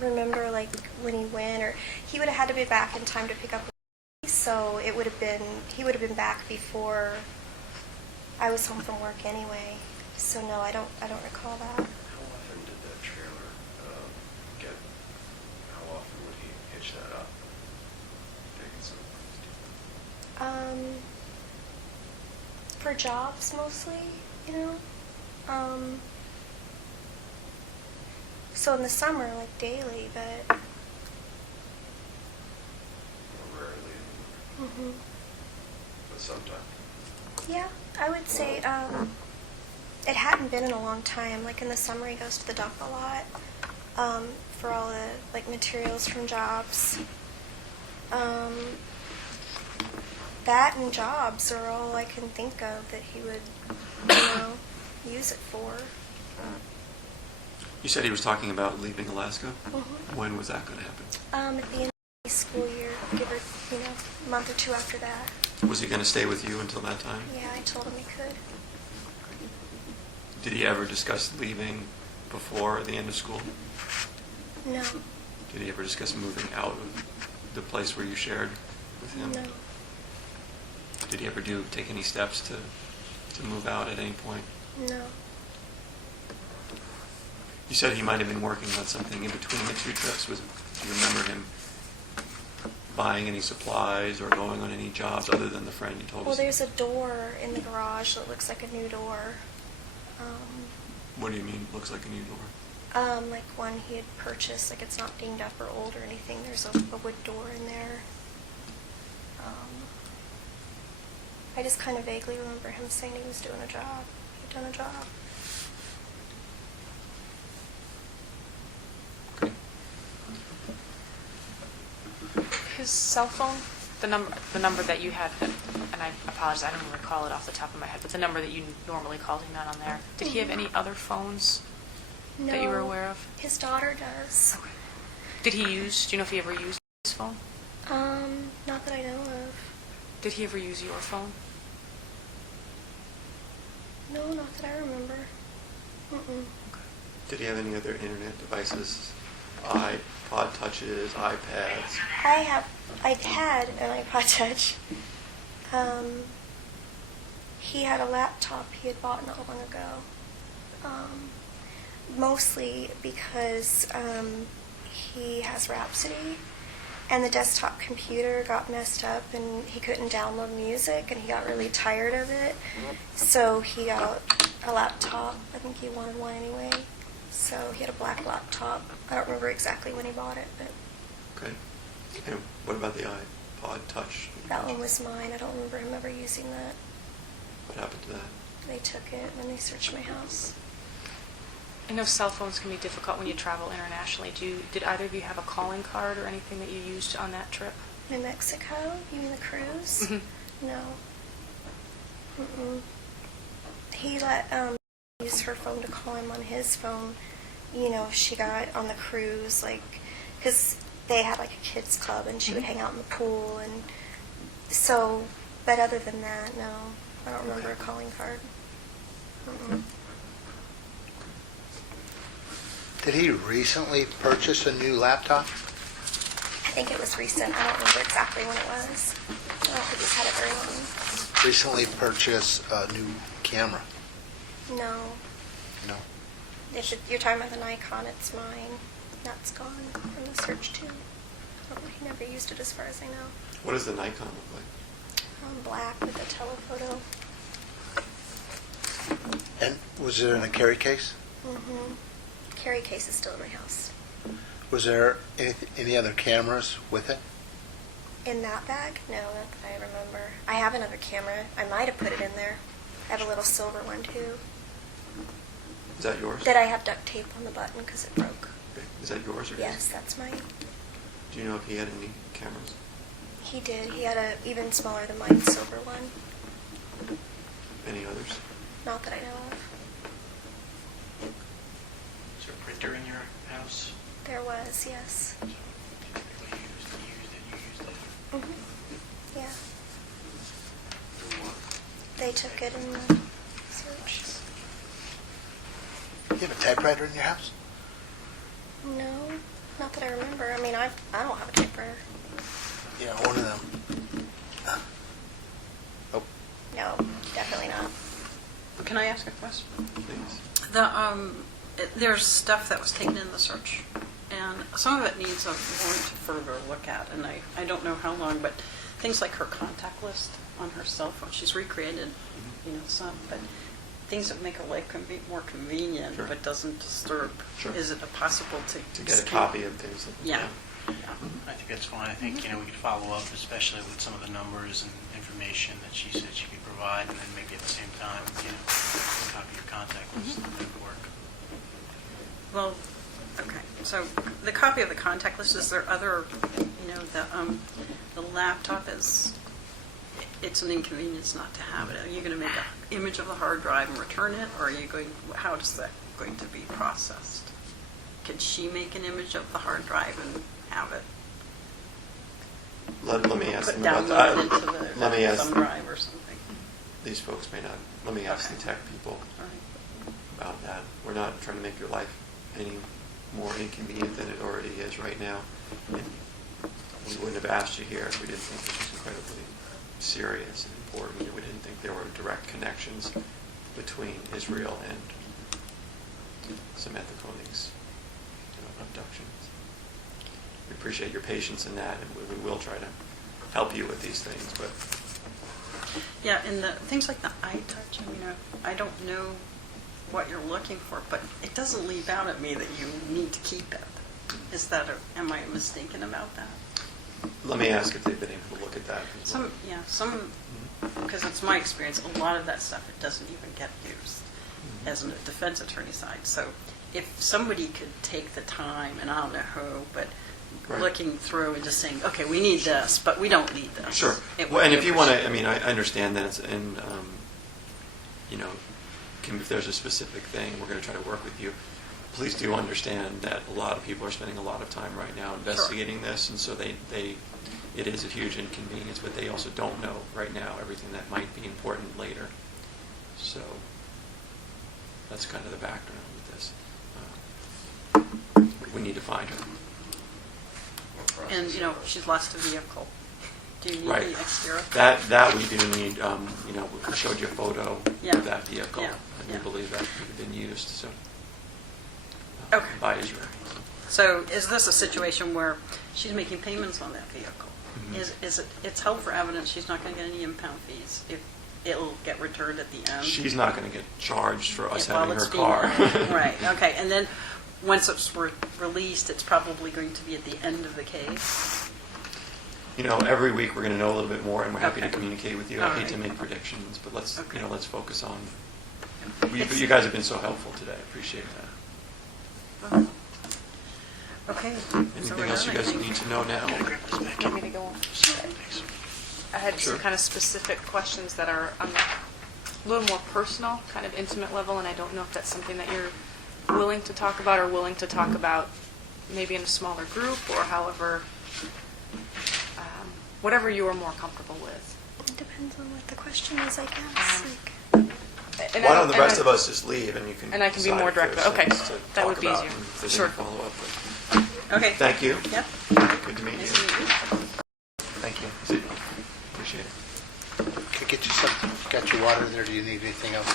remember like when he went, or he would have had to be back in time to pick up me, so he would have been back before I was home from work anyway. So no, I don't recall that. How often did that trailer how often would he hitch that up? Take it somewhere? For jobs mostly, So in the summer, like daily, but. Or rarely in the winter? But sometimes. Yeah, I would say it hadn't been in a long time. Like in the summer, he goes to the dock a lot for all the like materials from jobs. That and jobs are all I can think of that he would, use it for. You said he was talking about leaving Alaska. Mhm. When was that going to happen? At the end of the school year, give or a month or two after that. Was he going to stay with you until that time? Yeah, I told him he could. Did he ever discuss leaving before the end of school? No, Did he ever discuss moving out of the place where you shared with him? no. Did he ever take any steps to move out at any point? No. You said he might have been working on something in between the two trips. Do you remember him buying any supplies or going on any jobs other than the friend you told Well, us? there's a door in the garage that looks like a new door. What do you mean, looks like a new door? Like one he had purchased, like it's not dinged up or old or anything. There's a wood door in there. I just kind of vaguely remember him saying he was doing a job. He'd done a job. Okay. His cell phone, the number that you had, and I apologize, I don't recall it off the top of my head, but the number that you normally called him on there, did he have any other phones No, that you were aware of? His daughter does. Do you know if he ever used his phone? Not that I know of. Did he ever use your phone? No, not that I remember. Mm-mm. Did he have any other internet devices? iPod touches, iPads? I had an iPod Touch. He had a laptop he had bought not long ago. Mostly because he has Rhapsody, and the desktop computer got messed up and he couldn't download music and he got really tired of it. So he got a laptop. I think he wanted one anyway. So he had a black laptop. I don't remember exactly when he bought it, but Okay. And what about the iPod touch? that one was mine. I don't remember him ever using that. What happened to that? They took it when they searched my house. I know cell phones can be difficult when you travel internationally. Did either of you have a calling card or anything that you used on that trip? New Mexico? You mean the cruise? Mhm. No. Mm-mm. He let use her phone to call him on his phone. If she got on the cruise, like, because they had like a kids club and she would hang out in the pool, and so. But other than that, no, I don't remember a calling card. Mm-mm. Did he recently purchase a new laptop? I think it was recent. I don't remember exactly when it was. I don't think he's had it very long. Recently purchased a new camera? No. No. If you're talking about the Nikon, it's mine. That's gone from the search too. He never used it as far as I know. What does the Nikon look like? Black with a telephoto. And was it in a carry case? Mm-hmm. Carry case is still in my house. Was there any other cameras with it? In that bag? No, not that I remember. I have another camera. I might have put it in there. I have a little silver one too. Is that yours? That I have duct tape on the button because it broke. Is that yours or his? Yes, that's mine. Do you know if he had any cameras? He did. He had a even smaller than mine silver one. Any others? Not that I know of. Is there a printer in your house? There was, yes. So typically you used it. Hmm. Yeah. For what? They took it in the search. You have a typewriter in your house? No, not that I remember. I mean, I don't have a typewriter. Yeah, one of them. Oh, No, definitely not. Can I ask a question? Please. There's stuff that was taken in the search, and some of it needs a warrant to further look at, and I don't know how long, but things like her contact list on her cell phone, she's recreated, some, but things that make her life more convenient, Sure. but doesn't disturb. Sure. Is it possible To get a copy of things. Yeah. I think that's fine. I think, we could follow up, especially with some of the numbers and information that she said she could provide, and then maybe at the same time, a copy of your contact list. That would work. Well, okay, so the copy of the contact list, is there other, the laptop is, it's an inconvenience not to have it. Are you going to make an image of the hard drive and return it, or are you how is that going to be processed? Can she make an image of the hard drive and have it Let me ask put them about downloaded that. into the Let me ask thumb drive or something? these folks may not. Let me ask Okay. the tech people All right. about that. We're not trying to make your life any more inconvenient than it already is right now. And we wouldn't have asked you here if we didn't think this was incredibly serious and important. And we didn't think there were direct connections between Israel and Samantha Koenig's abductions. We appreciate your patience in that, and we will try to help you with these things. But Yeah, and the things like the iTouch, I don't know what you're looking for, but it doesn't leap out at me that you need to keep it. Am I mistaken about that? let me ask if they've been able to look at that as well. Some, because it's my experience, a lot of that stuff, it doesn't even get used as a defense attorney side. So if somebody could take the time, and I don't know who, but Right. looking through and just saying, okay, we need this, but we don't need this. Sure. It Well, would and be if you want to, appreciated. I understand that, if there's a specific thing, we're going to try to work with you. Please do understand that a lot of people are spending a lot of time right now investigating this, and so it is a huge inconvenience, but they also don't know right now everything that might be important later. So that's kind of the background with this. We need to find her. And, she's lost a vehicle. Do you need Right. the exterior? That we do need. We showed you a photo Yeah. of that vehicle, Yeah. and we Yeah. believe that could have been used. So Okay. by Israel. So is this a situation where she's making payments on that vehicle? Mhm. It's held for evidence she's not going to get any impound fees if it'll get returned at the end? She's not going to get charged for us While having her it's being- car. Right, okay. And then once it's released, it's probably going to be at the end of the case? Every week we're going to know a little bit more, and we're happy to Okay. communicate with you. All I hate to right. make predictions, but let's Okay. let's focus on. You guys have been so helpful today. I appreciate that. Okay. Anything else you guys need to know now? Want me to go on? Thanks. I had Sure. some kind of specific questions that are on a little more personal, kind of intimate level, and I don't know if that's something that you're willing to talk about or willing to talk about maybe in a smaller group or however, whatever you are more comfortable with. It depends on what the question is, I guess. And Why I- don't the and rest I- of us just leave, and you can And I can be decide more if there's direct, okay. things to That would talk be about, easier. and if there's Sure. any follow-up. Okay. Thank you. Yep. Good to meet Nice you. to meet you. thank you. Appreciate it. Can I get you some, got your water there? Do you need anything else?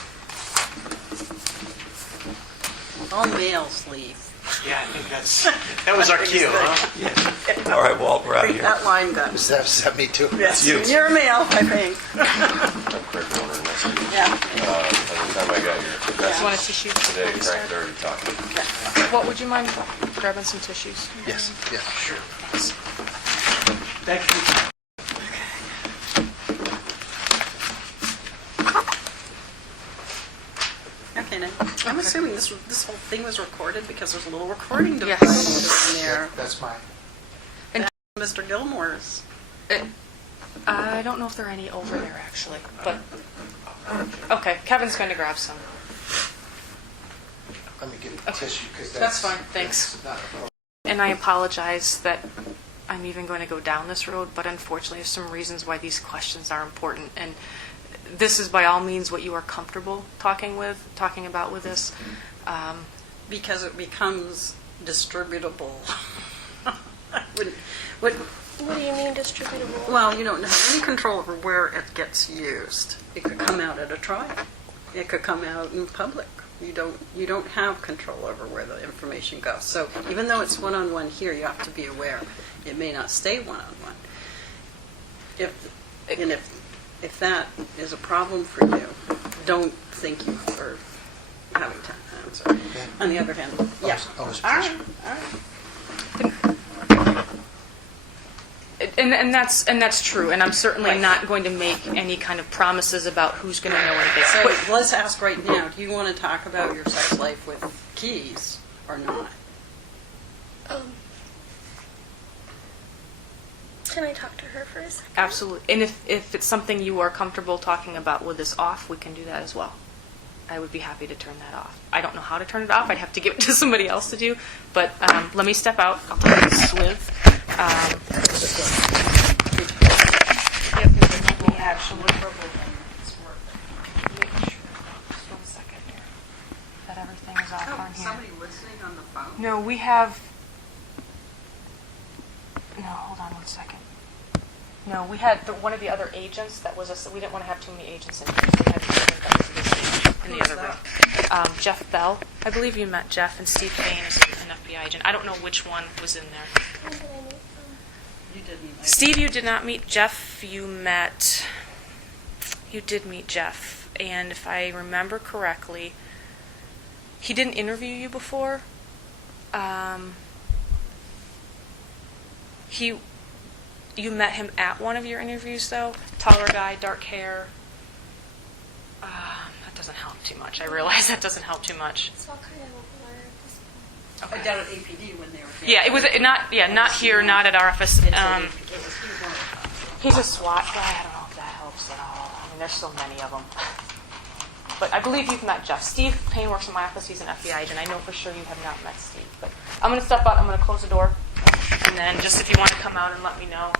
All males leave. Yeah, I think that was our cue, huh? Yeah. All right, Walt, we're out of Think here. that line goes. Is that me too? Yes, you. you're a male, I think. Quick order message. Yeah. By the time I got your You message want a tissue? today, before we start? Frank's already talking. What, would you mind grabbing some tissues? Yes, yes. Sure. Thanks. Thank you. this whole thing was recorded because there's a little recording Yes. device in there. That's mine. Mr. Gilmore's. I don't know if there are any over there, actually, but, okay, Kevin's going to grab some. Let me get a tissue, because That's fine, thanks. that's not a- And I apologize that I'm even going to go down this road, but unfortunately, there's some reasons why these questions are important. And this is by all means what you are comfortable talking about with this. Because it becomes distributable. I wouldn't- what- What do you mean distributable? Well, you don't have any control over where it gets used. It could come out at a trial. It could come out in public. You don't have control over where the information goes. So even though it's one-on-one here, you have to be aware it may not stay one-on-one. If that is a problem for you, don't think you are having to answer. On the other hand, yeah. Always All right, appreciate all right. And that's true, and I'm certainly Right. not going to make any kind of promises about who's going to know anything. So But- let's ask right now, do you want to talk about your sex life with Keys or not? Can I talk to her for a second? Absolutely. And if it's something you are comfortable talking about with this off, we can do that as well. I would be happy to turn that off. I don't know how to turn it off. I'd have to give it to somebody else to do. But let me step out. I'll take this with. Yep. We actually. Make sure. Just 1 second here. That everything is off on here. Somebody listening on the phone? No, we have. No, hold on 1 second. No, we had one of the other agents that was we didn't want to have too many agents in here. So we had an agent that was in the Who's other that? room. Jeff Bell. I believe you met Jeff, and Steve Payne is an FBI agent. I don't know which one was in there. When did I meet them? You didn't. Steve, you did not meet. Jeff, you did meet Jeff. And if I remember correctly, he didn't interview you before. You met him at one of your interviews, though. Taller guy, dark hair. That doesn't help too much. I realize that doesn't help too much. It's all kind of a blur at this point. I down at APD when they were. Yeah, it was not here, not at our office. It was one of He's a SWAT guy. I don't know if that helps at all. I mean, there's so many of them. But I believe you've met Jeff. Steve Payne works in my office. He's an FBI agent. I know for sure you have not met Steve. But I'm going to step out. I'm going to close the door. And then just if you want to come out and let me know.